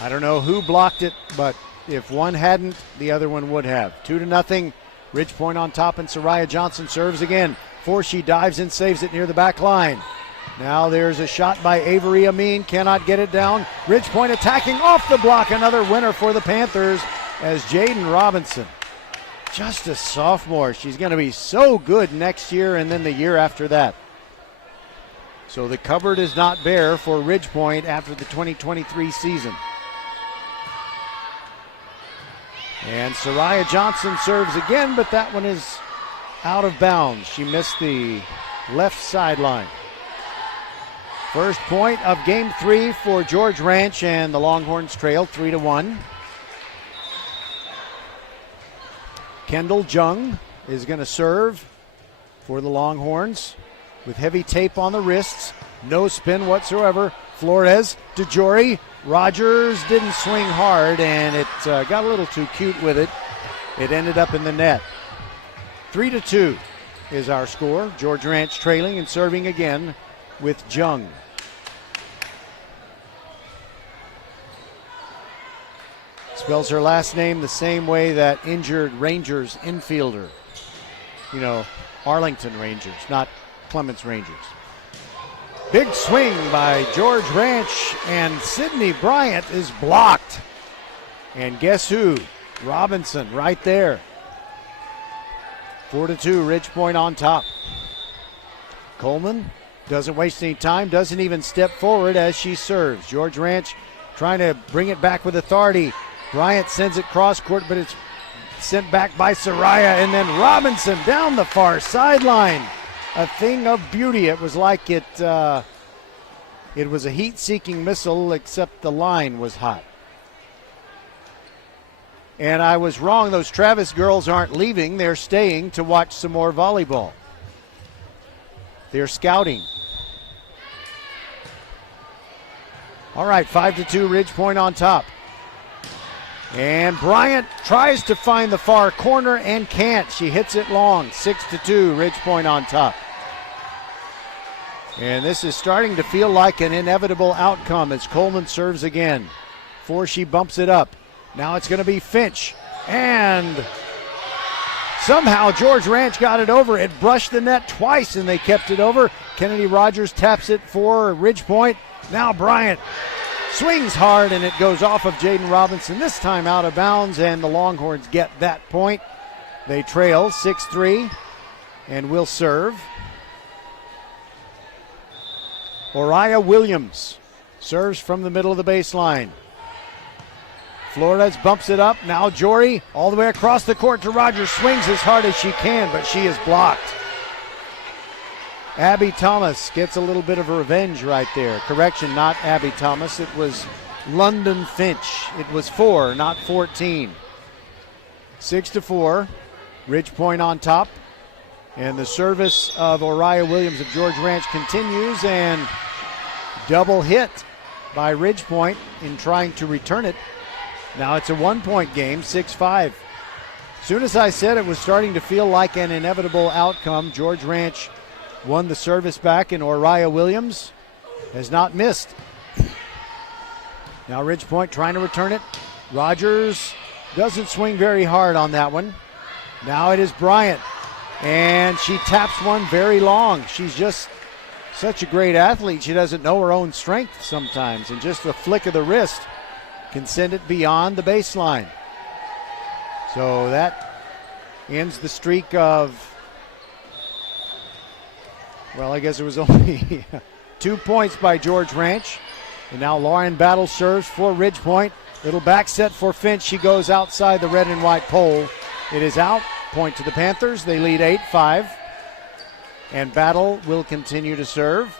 I don't know who blocked it, but if one hadn't, the other one would have. 2-0. Ridgepoint on top, and Soraya Johnson serves again. She dives and saves it near the back line. Now there's a shot by Avery Amin. Cannot get it down. Ridgepoint attacking off the block. Another winner for the Panthers as Jaden Robinson. Just a sophomore. She's going to be so good next year and then the year after that. So the cupboard is not bare for Ridgepoint after the 2023 season. And Soraya Johnson serves again, but that one is out of bounds. She missed the left sideline. First point of game 3 for George Ranch, and the Longhorns trail 3-1. Kendall Jung is going to serve for the Longhorns with heavy tape on the wrists. No spin whatsoever. Flores, DeJory, Rogers didn't swing hard, and it got a little too cute with it. It ended up in the net. 3-2 is our score. George Ranch trailing and serving again with Jung. Spells her last name the same way that injured Rangers infielder. You know, Arlington Rangers, not Clements Rangers. Big swing by George Ranch, and Sydney Bryant is blocked. And guess who? Robinson right there. 4-2, Ridge Point on top. Coleman doesn't waste any time, doesn't even step forward as she serves. George Ranch trying to bring it back with authority. Bryant sends it cross court, but it's sent back by Soraya, and then Robinson down the far sideline. A thing of beauty. It was like it was a heat-seeking missile, except the line was hot. And I was wrong. Those Travis girls aren't leaving. They're staying to watch some more volleyball. They're scouting. All right, 5-2, Ridge Point on top. And Bryant tries to find the far corner and can't. She hits it long. 6-2, Ridge Point on top. And this is starting to feel like an inevitable outcome as Coleman serves again. Before she bumps it up. Now it's going to be Finch. And somehow George Ranch got it over. It brushed the net twice and they kept it over. Kennedy Rogers taps it for Ridge Point. Now Bryant swings hard and it goes off of Jaden Robinson, this time out of bounds, and the Longhorns get that point. They trail 6-3 and will serve. Oriah Williams serves from the middle of the baseline. Flores bumps it up. Now Jory all the way across the court to Rogers. Swings as hard as she can, but she is blocked. Abby Thomas gets a little bit of a revenge right there. Correction, not Abby Thomas. It was London Finch. It was 4, not 14. 6-4. Ridge Point on top. And the service of Oriah Williams of George Ranch continues, and double hit by Ridge Point in trying to return it. Now it's a 1-point game, 6-5. Soon as I said it was starting to feel like an inevitable outcome, George Ranch won the service back, and Oriah Williams has not missed. Now Ridge Point trying to return it. Rogers doesn't swing very hard on that one. Now it is Bryant, and she taps one very long. She's just such a great athlete. She doesn't know her own strength sometimes, and just a flick of the wrist can send it beyond the baseline. So that ends the streak of, well, I guess it was only 2 points by George Ranch. And now Lauren Battle serves for Ridge Point. Little back set for Finch. She goes outside the red and white pole. It is out. Point to the Panthers. They lead 8-5. And Battle will continue to serve.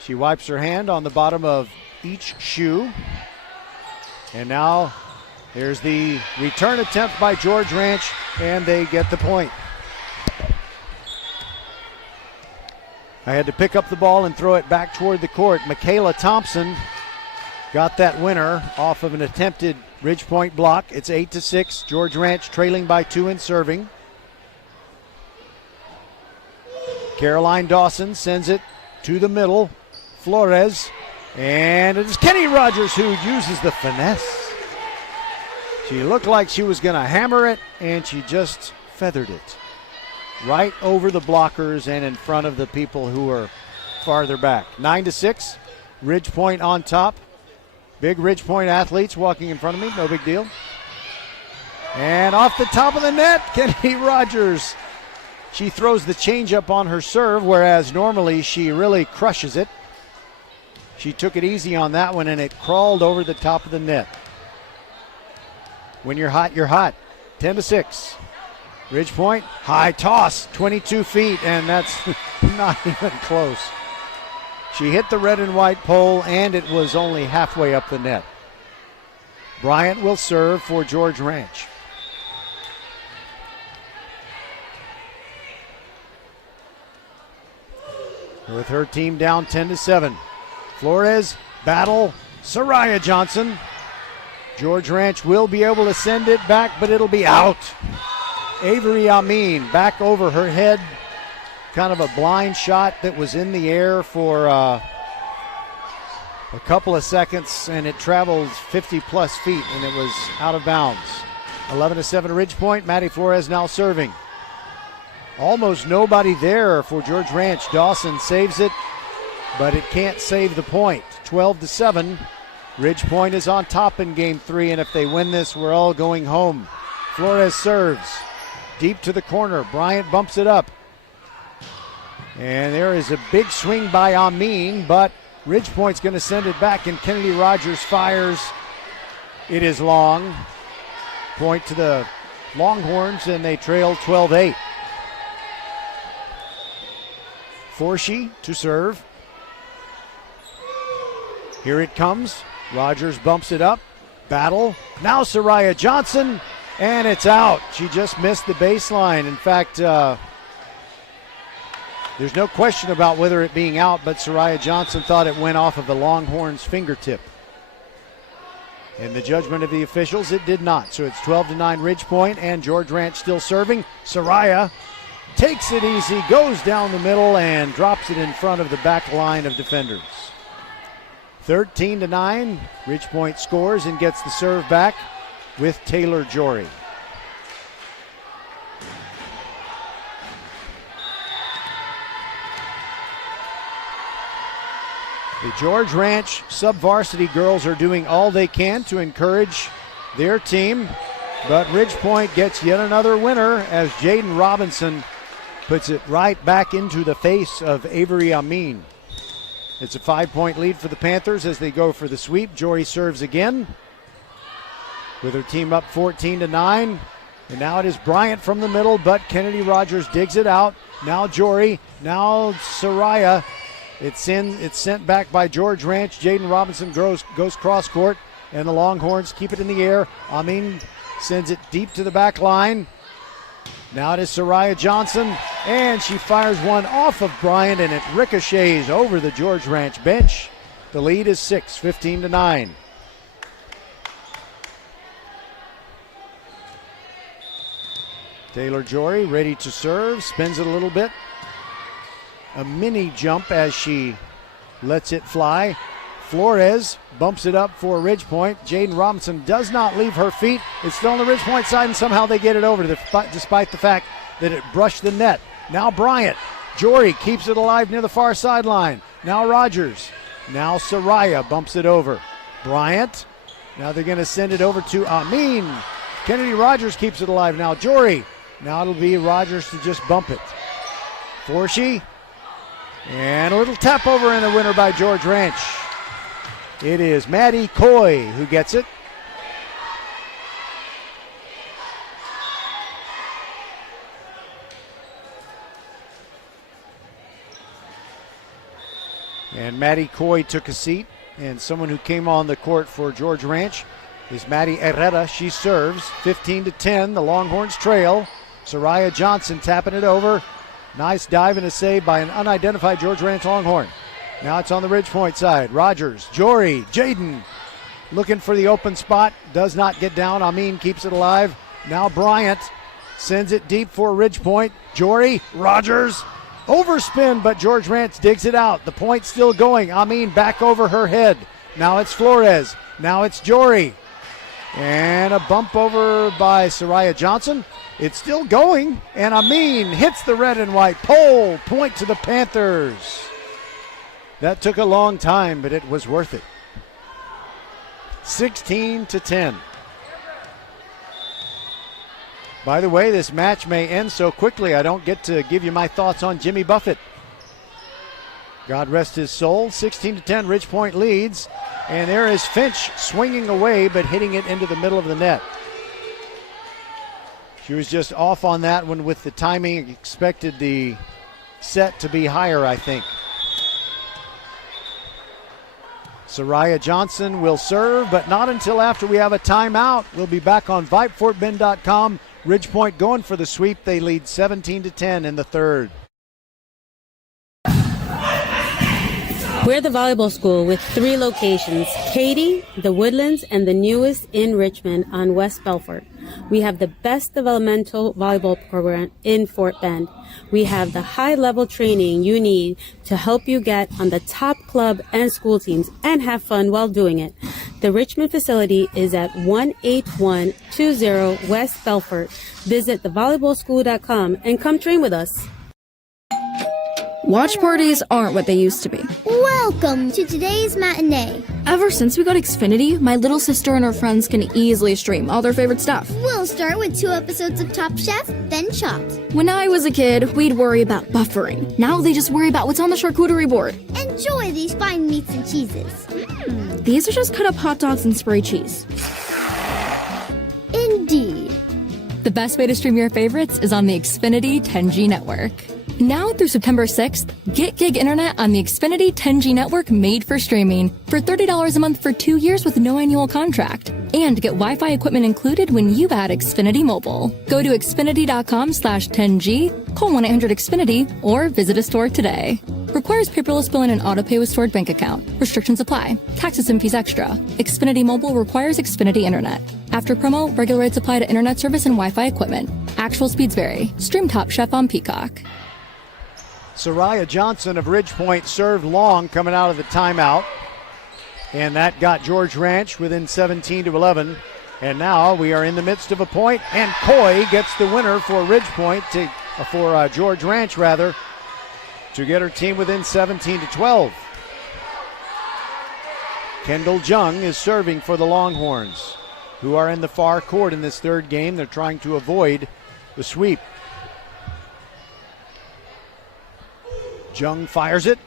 She wipes her hand on the bottom of each shoe. And now there's the return attempt by George Ranch, and they get the point. I had to pick up the ball and throw it back toward the court. Michaela Thompson got that winner off of an attempted Ridge Point block. It's 8-6. George Ranch trailing by 2 and serving. Caroline Dawson sends it to the middle. Flores. And it is Kenny Rogers who uses the finesse. She looked like she was going to hammer it, and she just feathered it right over the blockers and in front of the people who are farther back. 9-6. Ridge Point on top. Big Ridge Point athletes walking in front of me. No big deal. And off the top of the net, Kenny Rogers. She throws the changeup on her serve, whereas normally she really crushes it. She took it easy on that one, and it crawled over the top of the net. When you're hot, you're hot. 10-6. Ridge Point, high toss, 22 feet, and that's not even close. She hit the red and white pole, and it was only halfway up the net. Bryant will serve for George Ranch. With her team down 10-7. Flores, Battle, Soraya Johnson. George Ranch will be able to send it back, but it'll be out. Avery Amin back over her head. Kind of a blind shot that was in the air for a couple of seconds, and it traveled 50-plus feet, and it was out of bounds. 11-7 Ridge Point. Maddie Flores now serving. Almost nobody there for George Ranch. Dawson saves it, but it can't save the point. 12-7. Ridge Point is on top in game 3, and if they win this, we're all going home. Flores serves. Deep to the corner. Bryant bumps it up. And there is a big swing by Amin, but Ridgepoint's going to send it back, and Kennedy Rogers fires. It is long. Point to the Longhorns, and they trail 12-8. Forshee to serve. Here it comes. Rogers bumps it up. Battle. Now Soraya Johnson, and it's out. She just missed the baseline. In fact, there's no question about whether it being out, but Soraya Johnson thought it went off of the Longhorns' fingertip. In the judgment of the officials, it did not. So it's 12-9 Ridgepoint, and George Ranch still serving. Soraya takes it easy, goes down the middle, and drops it in front of the back line of defenders. 13-9, Ridgepoint scores and gets the serve back with Taylor Jory. The George Ranch sub-varsity girls are doing all they can to encourage their team, but Ridgepoint gets yet another winner as Jaden Robinson puts it right back into the face of Avery Amin. It's a 5-point lead for the Panthers as they go for the sweep. Jory serves again with her team up 14-9. And now it is Bryant from the middle, but Kennedy Rogers digs it out. Now Jory, now Soraya. It's sent back by George Ranch. Jaden Robinson goes cross court, and the Longhorns keep it in the air. Amin sends it deep to the back line. Now it is Soraya Johnson, and she fires one off of Bryant, and it ricochets over the George Ranch bench. The lead is 6, 15-9. Taylor Jory ready to serve, spins it a little bit. A mini jump as she lets it fly. Flores bumps it up for Ridgepoint. Jaden Robinson does not leave her feet. It's still on the Ridgepoint side, and somehow they get it over despite the fact that it brushed the net. Now Bryant. Jory keeps it alive near the far sideline. Now Rogers. Now Soraya bumps it over. Bryant. Now they're going to send it over to Amin. Kennedy Rogers keeps it alive. Now Jory. Now it'll be Rogers to just bump it. Forshee. And a little tap over and a winner by George Ranch. It is Maddie Coy who gets it. And Maddie Coy took a seat, and someone who came on the court for George Ranch is Maddie Herrera. She serves 15-10. The Longhorns trail. Soraya Johnson tapping it over. Nice dive and a save by an unidentified George Ranch Longhorn. Now it's on the Ridgepoint side. Rogers, Jory, Jaden looking for the open spot. Does not get down. Amin keeps it alive. Now Bryant sends it deep for Ridgepoint. Jory, Rogers, overspin, but George Ranch digs it out. The point still going. Amin back over her head. Now it's Flores. Now it's Jory. And a bump over by Soraya Johnson. It's still going, and Amin hits the red and white pole. Point to the Panthers. That took a long time, but it was worth it. 16-10. By the way, this match may end so quickly I don't get to give you my thoughts on Jimmy Buffett. God rest his soul. 16-10, Ridgepoint leads. And there is Finch swinging away, but hitting it into the middle of the net. She was just off on that one with the timing. Expected the set to be higher, I think. Soraya Johnson will serve, but not until after we have a timeout. We'll be back on VypeFortBend.com. Ridgepoint going for the sweep. They lead 17-10 in the third. We're the volleyball school with 3 locations, Katy, the Woodlands, and the newest in Richmond on West Belfort. We have the best developmental volleyball program in Fort Bend. We have the high-level training you need to help you get on the top club and school teams and have fun while doing it. The Richmond facility is at 18120 West Belfort. Visit thevolleyballschool.com and come train with us. Watch parties aren't what they used to be. Welcome to today's matinee. Ever since we got Xfinity, my little sister and her friends can easily stream all their favorite stuff. We'll start with 2 episodes of Top Chef, then Chopped. When I was a kid, we'd worry about buffering. Now they just worry about what's on the charcuterie board. Enjoy these fine meats and cheeses. These are just cut up hot dogs and spray cheese. Indeed. The best way to stream your favorites is on the Xfinity 10G network. Now through September 6th, get gig internet on the Xfinity 10G network made for streaming for $30 a month for 2 years with no annual contract. And get Wi-Fi equipment included when you add Xfinity Mobile. Go to xfinity.com/10G, call 1-800-XFINITY, or visit a store today. Requires paperless billing and autopay with stored bank account. Restrictions apply. Taxes and fees extra. Xfinity Mobile requires Xfinity Internet. After promo, regular rates apply to internet service and Wi-Fi equipment. Actual speeds vary. Stream Top Chef on Peacock. Soraya Johnson of Ridgepoint served long coming out of the timeout. And that got George Ranch within 17-11. And now we are in the midst of a point, and Coy gets the winner for Ridgepoint, for George Ranch rather, to get her team within 17-12. Kendall Jung is serving for the Longhorns, who are in the far court in this third game. They're trying to avoid the sweep. Jung fires it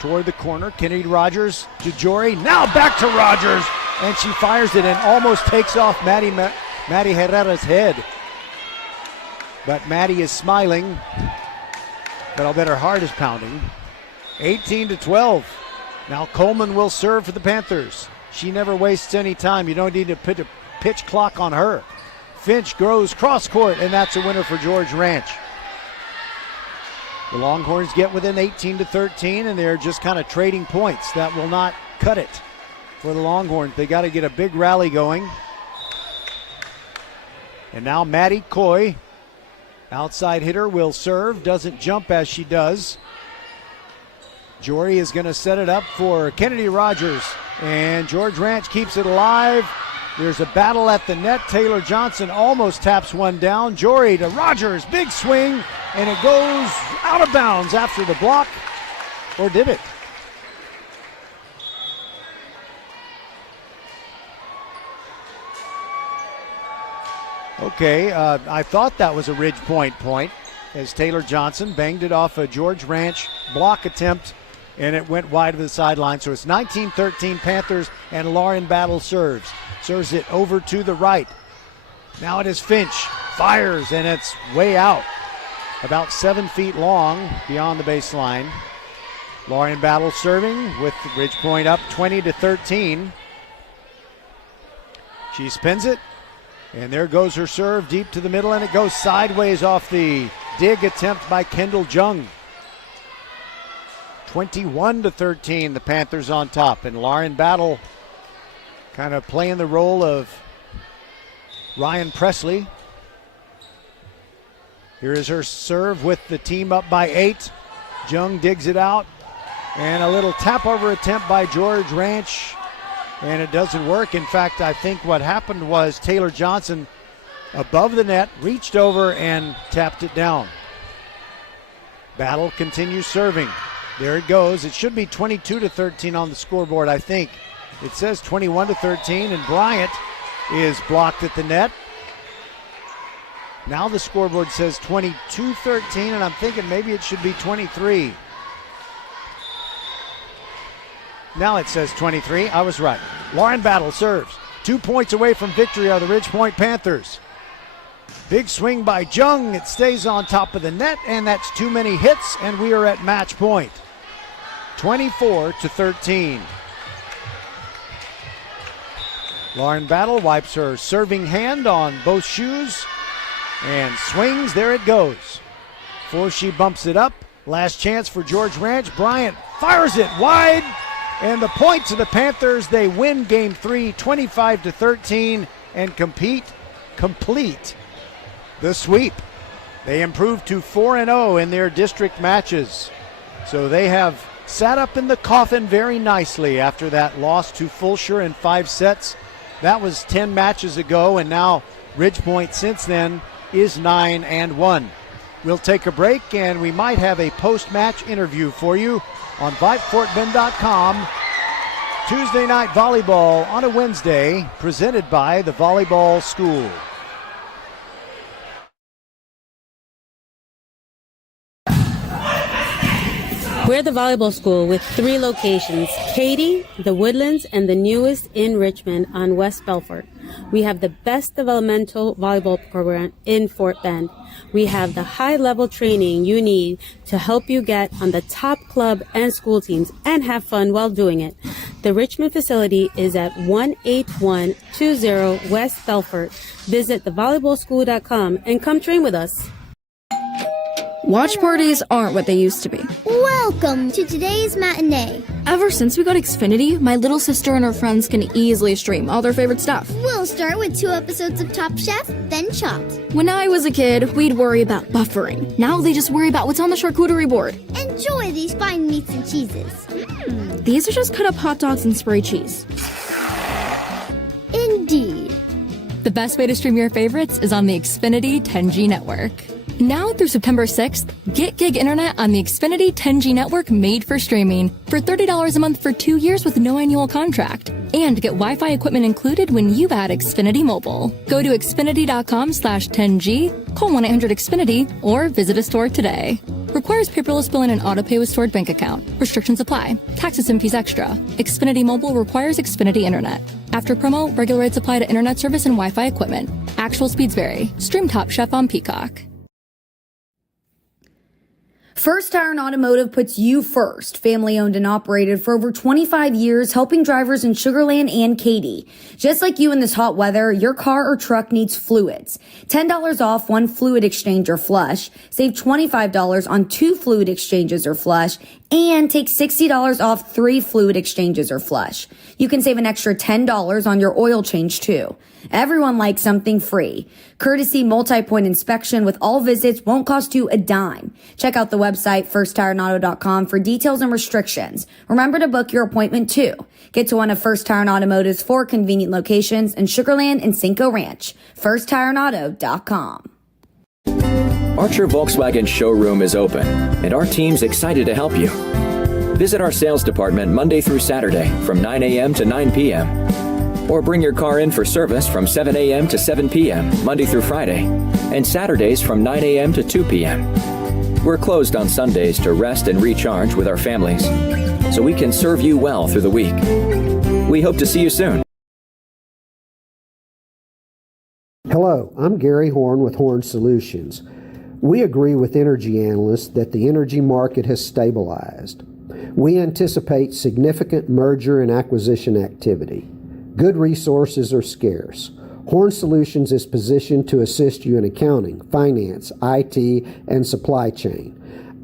toward the corner. Kennedy Rogers to Jory. Now back to Rogers. And she fires it and almost takes off Maddie Herrera's head. But Maddie is smiling. But I'll bet her heart is pounding. 18-12. Now Coleman will serve for the Panthers. She never wastes any time. You don't need to put a pitch clock on her. Finch goes cross court, and that's a winner for George Ranch. The Longhorns get within 18-13, and they're just kind of trading points. That will not cut it for the Longhorns. They got to get a big rally going. And now Maddie Coy, outside hitter, will serve. Doesn't jump as she does. Jory is going to set it up for Kennedy Rogers. And George Ranch keeps it alive. There's a battle at the net. Taylor Johnson almost taps one down. Jory to Rogers. Big swing. And it goes out of bounds after the block. Or did it? Okay, I thought that was a Ridgepoint point as Taylor Johnson banged it off a George Ranch block attempt, and it went wide of the sideline. So it's 19-13 Panthers, and Lauren Battle serves. Serves it over to the right. Now it is Finch. Fires, and it's way out. About 7 feet long beyond the baseline. Lauren Battle serving with Ridgepoint up 20-13. She spins it. And there goes her serve deep to the middle, and it goes sideways off the dig attempt by Kendall Jung. 21-13, the Panthers on top. And Lauren Battle kind of playing the role of Ryan Presley. Here is her serve with the team up by 8. Jung digs it out. And a little tap over attempt by George Ranch. And it doesn't work. In fact, I think what happened was Taylor Johnson above the net reached over and tapped it down. Battle continues serving. There it goes. It should be 22-13 on the scoreboard, I think. It says 21-13, and Bryant is blocked at the net. Now the scoreboard says 22-13, and I'm thinking maybe it should be 23. Now it says 23. I was right. Lauren Battle serves. 2 points away from victory are the Ridgepoint Panthers. Big swing by Jung. It stays on top of the net, and that's too many hits, and we are at match point. 24-13. Lauren Battle wipes her serving hand on both shoes and swings. There it goes. Before she bumps it up, last chance for George Ranch. Bryant fires it wide, and the point to the Panthers. They win game 3, 25-13, and complete the sweep. They improved to 4-0 in their district matches. So they have sat up in the coffin very nicely after that loss to Fulshire in 5 sets. That was 10 matches ago, and now Ridgepoint since then is 9-1. We'll take a break, and we might have a post-match interview for you on VypeFortBend.com. Tuesday night volleyball on a Wednesday, presented by the Volleyball School. We're the volleyball school with 3 locations, Katy, the Woodlands, and the newest in Richmond on West Belfort. We have the best developmental volleyball program in Fort Bend. We have the high-level training you need to help you get on the top club and school teams and have fun while doing it. The Richmond facility is at 18120 West Belfort. Visit thevolleyballschool.com and come train with us. Watch parties aren't what they used to be. Welcome to today's matinee. Ever since we got Xfinity, my little sister and her friends can easily stream all their favorite stuff. We'll start with 2 episodes of Top Chef, then Chopped. When I was a kid, we'd worry about buffering. Now they just worry about what's on the charcuterie board. Enjoy these fine meats and cheeses. These are just cut up hot dogs and spray cheese. Indeed. The best way to stream your favorites is on the Xfinity 10G network. Now through September 6th, get gig internet on the Xfinity 10G network made for streaming for $30 a month for 2 years with no annual contract. And get Wi-Fi equipment included when you add Xfinity Mobile. Go to xfinity.com/10G, call 1-800-XFINITY, or visit a store today. Requires paperless billing and autopay with stored bank account. Restrictions apply. Taxes and fees extra. Xfinity Mobile requires Xfinity Internet. After promo, regular rates apply to internet service and Wi-Fi equipment. Actual speeds vary. Stream Top Chef on Peacock. First Iron Automotive puts you first. Family owned and operated for over 25 years, helping drivers in Sugar Land and Katy. Just like you in this hot weather, your car or truck needs fluids. $10 off 1 fluid exchange or flush. Save $25 on 2 fluid exchanges or flush. And take $60 off 3 fluid exchanges or flush. You can save an extra $10 on your oil change too. Everyone likes something free. Courtesy multi-point inspection with all visits won't cost you a dime. Check out the website firsttireandauto.com for details and restrictions. Remember to book your appointment too. Get to one of First Tire and Automotive's 4 convenient locations in Sugar Land and Cinco Ranch. firsttireandauto.com. Archer Volkswagen showroom is open, and our team's excited to help you. Visit our sales department Monday through Saturday from 9 a.m. to 9 p.m. Or bring your car in for service from 7 a.m. to 7 p.m. Monday through Friday, and Saturdays from 9 a.m. to 2 p.m. We're closed on Sundays to rest and recharge with our families, so we can serve you well through the week. We hope to see you soon. Hello, I'm Gary Horn with Horn Solutions. We agree with energy analysts that the energy market has stabilized. We anticipate significant merger and acquisition activity. Good resources are scarce. Horn Solutions is positioned to assist you in accounting, finance, IT, and supply chain.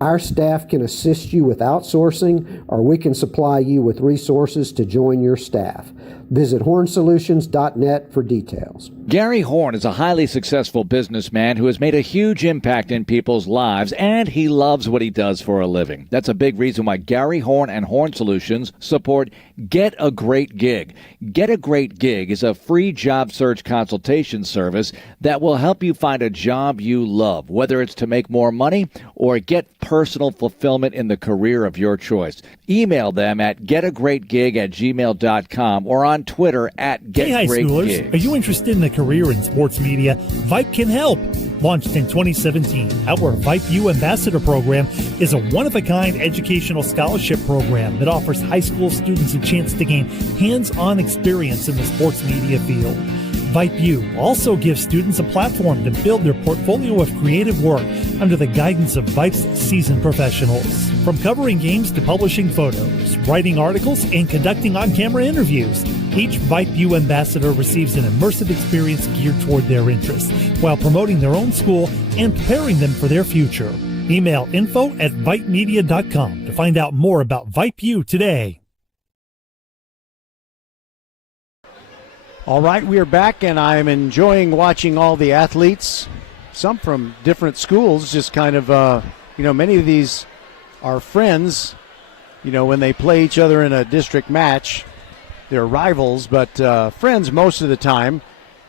Our staff can assist you with outsourcing, or we can supply you with resources to join your staff. Visit hornsolutions.net for details. Gary Horn is a highly successful businessman who has made a huge impact in people's lives, and he loves what he does for a living. That's a big reason why Gary Horn and Horn Solutions support Get a Great Gig. Get a Great Gig is a free job search consultation service that will help you find a job you love, whether it's to make more money or get personal fulfillment in the career of your choice. Email them at getagreatgig@gmail.com or on Twitter at Hey, high schoolers, getgreatgig. are you interested in a career in sports media? Vype can help. Launched in 2017, our Vype U Ambassador Program is a one-of-a-kind educational scholarship program that offers high school students a chance to gain hands-on experience in the sports media field. Vype U also gives students a platform to build their portfolio of creative work under the guidance of Vype's seasoned professionals. From covering games to publishing photos, writing articles, and conducting on-camera interviews, each Vype U ambassador receives an immersive experience geared toward their interests while promoting their own school and preparing them for their future. Email info@vypemedia.com to find out more about Vype U today. All right, we are back, and I'm enjoying watching all the athletes, some from different schools, just kind of, many of these are friends, when they play each other in a district match. They're rivals, but friends most of the time.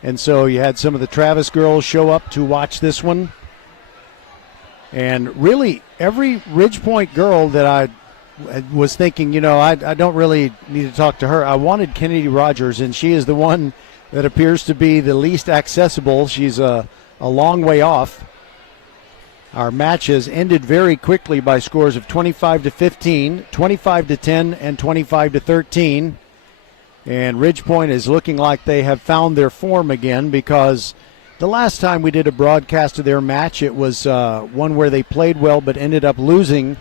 And so you had some of the Travis girls show up to watch this one. And really, every Ridgepoint girl that I was thinking, I don't really need to talk to her. I wanted Kennedy Rogers, and she is the one that appears to be the least accessible. She's a long way off. Our match has ended very quickly by scores of 25-15, 25-10, and 25-13. And Ridgepoint is looking like they have found their form again, because the last time we did a broadcast of their match, it was one where they played well but ended up losing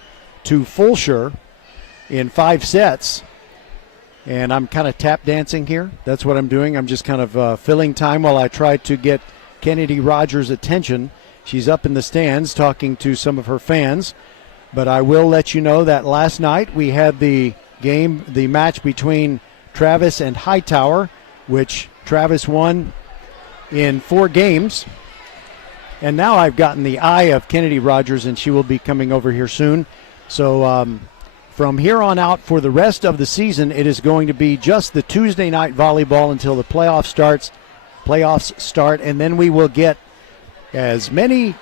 to Fulshire in 5 sets. And I'm kind of tap dancing here. That's what I'm doing. I'm just kind of filling time while I try to get Kennedy Rogers' attention. She's up in the stands talking to some of her fans. But I will let you know that last night we had the match between Travis and Hightower, which Travis won in 4 games. And now I've gotten the eye of Kennedy Rogers, and she will be coming over here soon. So from here on out, for the rest of the season, it is going to be just the Tuesday night volleyball until the playoffs start, and then we will get as many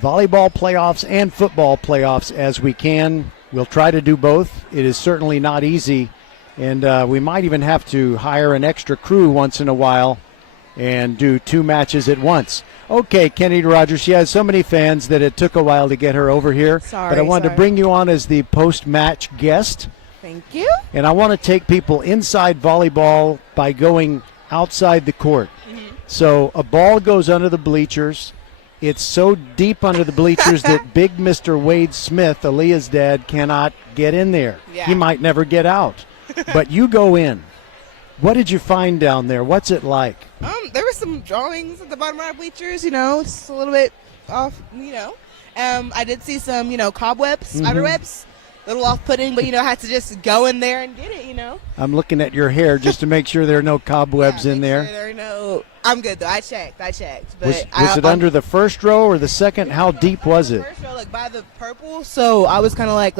volleyball playoffs and football playoffs as we can. We'll try to do both. It is certainly not easy, and we might even have to hire an extra crew once in a while and do 2 matches at once. Okay, Kennedy Rogers, she has so many fans that it took a while to get her over here. But I wanted to bring you on as the post-match guest. Thank you. And I want to take people inside volleyball by going outside the court. So a ball goes under the bleachers. It's so deep under the bleachers that big Mr. Wade Smith, Aaliyah's dad, cannot get in there. Yeah. He might never get out. But you go in. What did you find down there? What's it like? There were some drawings at the bottom of our bleachers, just a little bit off, I did see some, cobwebs, spiderwebs, a little off-putting, but, I had to just go in there and get it, I'm looking at your hair just to make sure there are no cobwebs in there. Sure there are no. I'm good, though. I checked. But Was it under the first row or the second? How deep was it? First row, by the purple, so I was kind of like,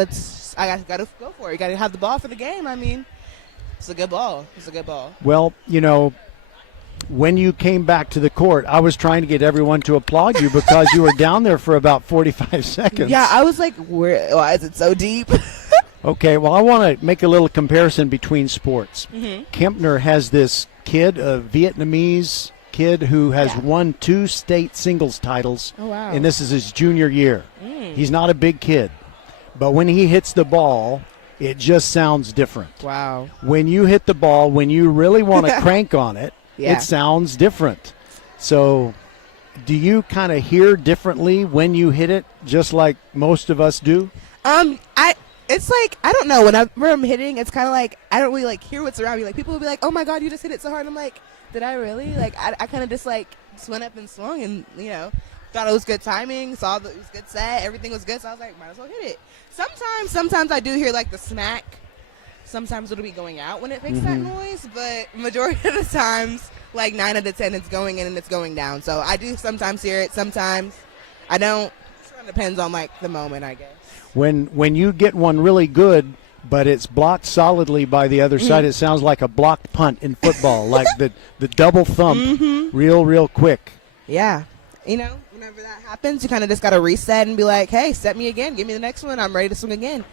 I got to go for it. You got to have the ball for the game. I mean, it's a good ball. Well, when you came back to the court, I was trying to get everyone to applaud you because you were down there for about 45 seconds. Yeah, I was like, why is it so deep? Okay, well, I want to make a little comparison between sports. Kempner has this kid, a Vietnamese kid who has won 2 state singles titles. Oh, wow. And this is his junior year. He's not a big kid. But when he hits the ball, it just sounds different. Wow. When you hit the ball, when you really want to crank on it, it sounds different. So do you kind of hear differently when you hit it, just like most of us do? It's like, I don't know, whenever I'm hitting, it's kind of like, I don't really hear what's around me. Like, people will be like, oh my God, you just hit it so hard. I'm like, did I really? Like, I kind of just went up and swung and, thought it was good timing, saw that it was good set, everything was good, so I was like, might as well hit it. Sometimes I do hear the smack. Sometimes it'll be going out when it makes that noise, but majority of the times, 9 out of 10, it's going in and it's going down. So I do sometimes hear it, sometimes I don't. It kind of depends on the moment, I guess. When you get one really good, but it's blocked solidly by the other side, it sounds like a blocked punt in football, like the double thump, real quick. Yeah. Whenever that happens, you kind of just got to reset and be like, hey, set me again. Give me the next one. I'm ready to swing again.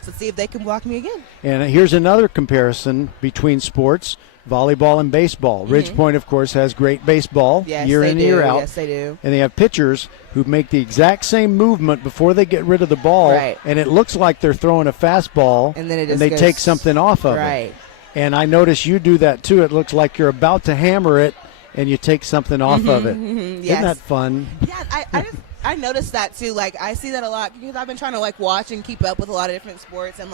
So see if they can block me again. And here's another comparison between sports, volleyball and baseball. Ridgepoint, of course, has great baseball year in and year out. Yes, they do. And they have pitchers who make the exact same movement before they get rid of the ball. Right. And it looks like they're throwing a fastball, and then they take something off of it. And I notice you do that, too. It looks like you're about to hammer it, and you take something off of it. Yes. Isn't that fun? Yeah, I noticed that too. I see that a lot because I've been trying to watch and keep up with a lot of different sports, and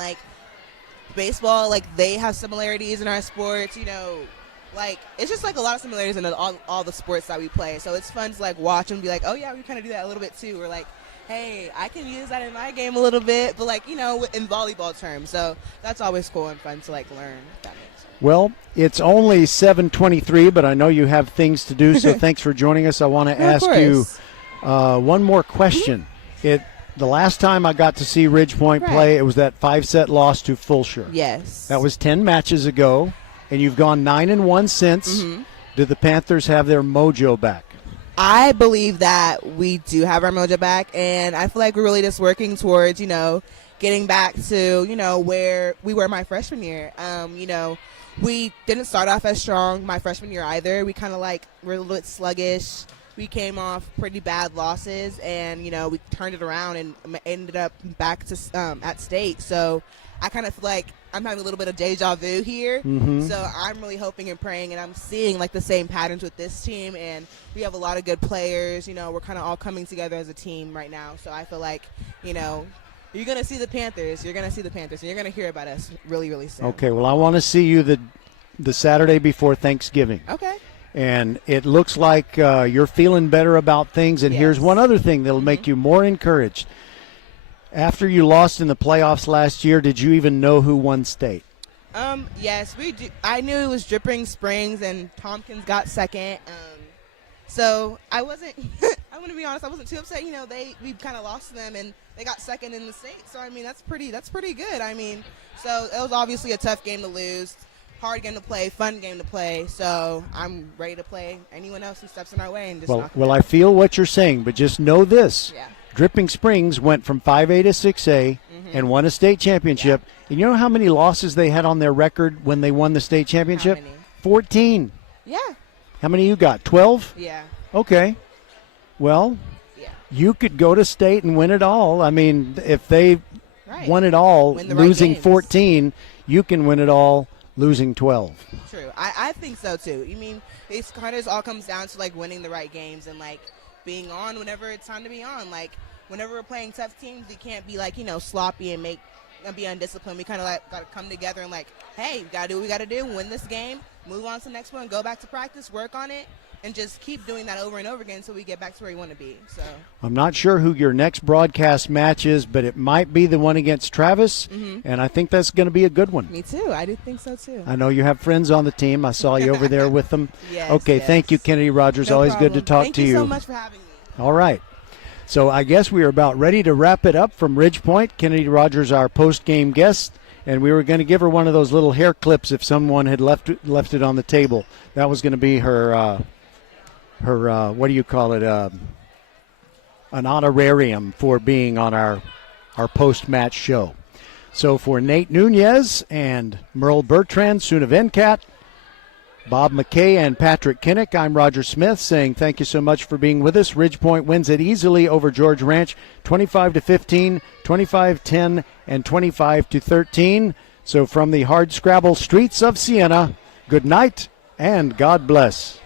baseball, they have similarities in our sports. It's just a lot of similarities in all the sports that we play. So it's fun to watch and be like, oh yeah, we kind of do that a little bit too. We're like, hey, I can use that in my game a little bit, but in volleyball terms. So that's always cool and fun to learn. If that makes sense. Well, it's only 7:23, but I know you have things to do, so thanks for joining us. I want to ask you one more question. The last time I got to see Ridgepoint play, it was that 5-set loss to Fulshire. Yes. That was 10 matches ago, and you've gone 9-1 since. Did the Panthers have their mojo back? I believe that we do have our mojo back, and I feel like we're really just working towards, getting back to, where we were my freshman year. We didn't start off as strong my freshman year either. We kind of were a little bit sluggish. We came off pretty bad losses, and, we turned it around and ended up back to at state. So I kind of feel like I'm having a little bit of deja vu here. Mm-hmm. So I'm really hoping and praying, and I'm seeing the same patterns with this team, and we have a lot of good players. We're kind of all coming together as a team right now. So I feel like, you're going to see the Panthers. You're going to see the Panthers, and you're going to hear about us really, really soon. Okay, well, I want to see you the Saturday before Thanksgiving. Okay. And it looks like you're feeling better about things. And here's one other thing that'll make you more encouraged. After you lost in the playoffs last year, did you even know who won state? Yes, we do. I knew it was Dripping Springs, and Tompkins got second. So I wasn't. I'm gonna be honest. I wasn't too upset. We kind of lost to them, and they got second in the state. So I mean, that's pretty good. I mean, so it was obviously a tough game to lose, hard game to play, fun game to play. So I'm ready to play anyone else who steps in our way and just. Well, I feel what you're saying, but just know this. Yeah. Dripping Springs went from 5A to 6A and won a state championship. Yeah. And you know how many losses they had on their record when they won the state championship? How many? 14. Yeah. How many you got? 12? Yeah. Okay. Well, you could go to state and win it all. I mean, if they won it all losing 14, you can win it all losing 12. True. I think so, too. You mean, it kind of all comes down to, winning the right games and, being on whenever it's time to be on. Whenever we're playing tough teams, we can't be sloppy and be undisciplined. We kind of got to come together and hey, we got to do what we got to do, win this game, move on to the next one, go back to practice, work on it, and just keep doing that over and over again until we get back to where we want to be. So I'm not sure who your next broadcast match is, but it might be the one against Travis, and I think that's going to be a good one. Me too. I do think so too. I know you have friends on the team. I saw you over there with them. Yes, okay, yes. Thank you, Kennedy Rogers. No Always problem. good to talk Thank to you. Thank you so much for having me. All right. So I guess we are about ready to wrap it up from Ridgepoint. Kennedy Rogers, our post-game guest, and we were going to give her one of those little hair clips if someone had left it on the table. That was going to be her what do you call it? An honorarium for being on our post-match show. So for Nate Nunez and Merle Bertrand, Suna Venkat, Bob McKay and Patrick Kinnick, I'm Roger Smith saying thank you so much for being with us. Ridgepoint wins it easily over George Ranch, 25-15, 25-10, and 25-13. So from the hardscrabble streets of Siena, good night and God bless.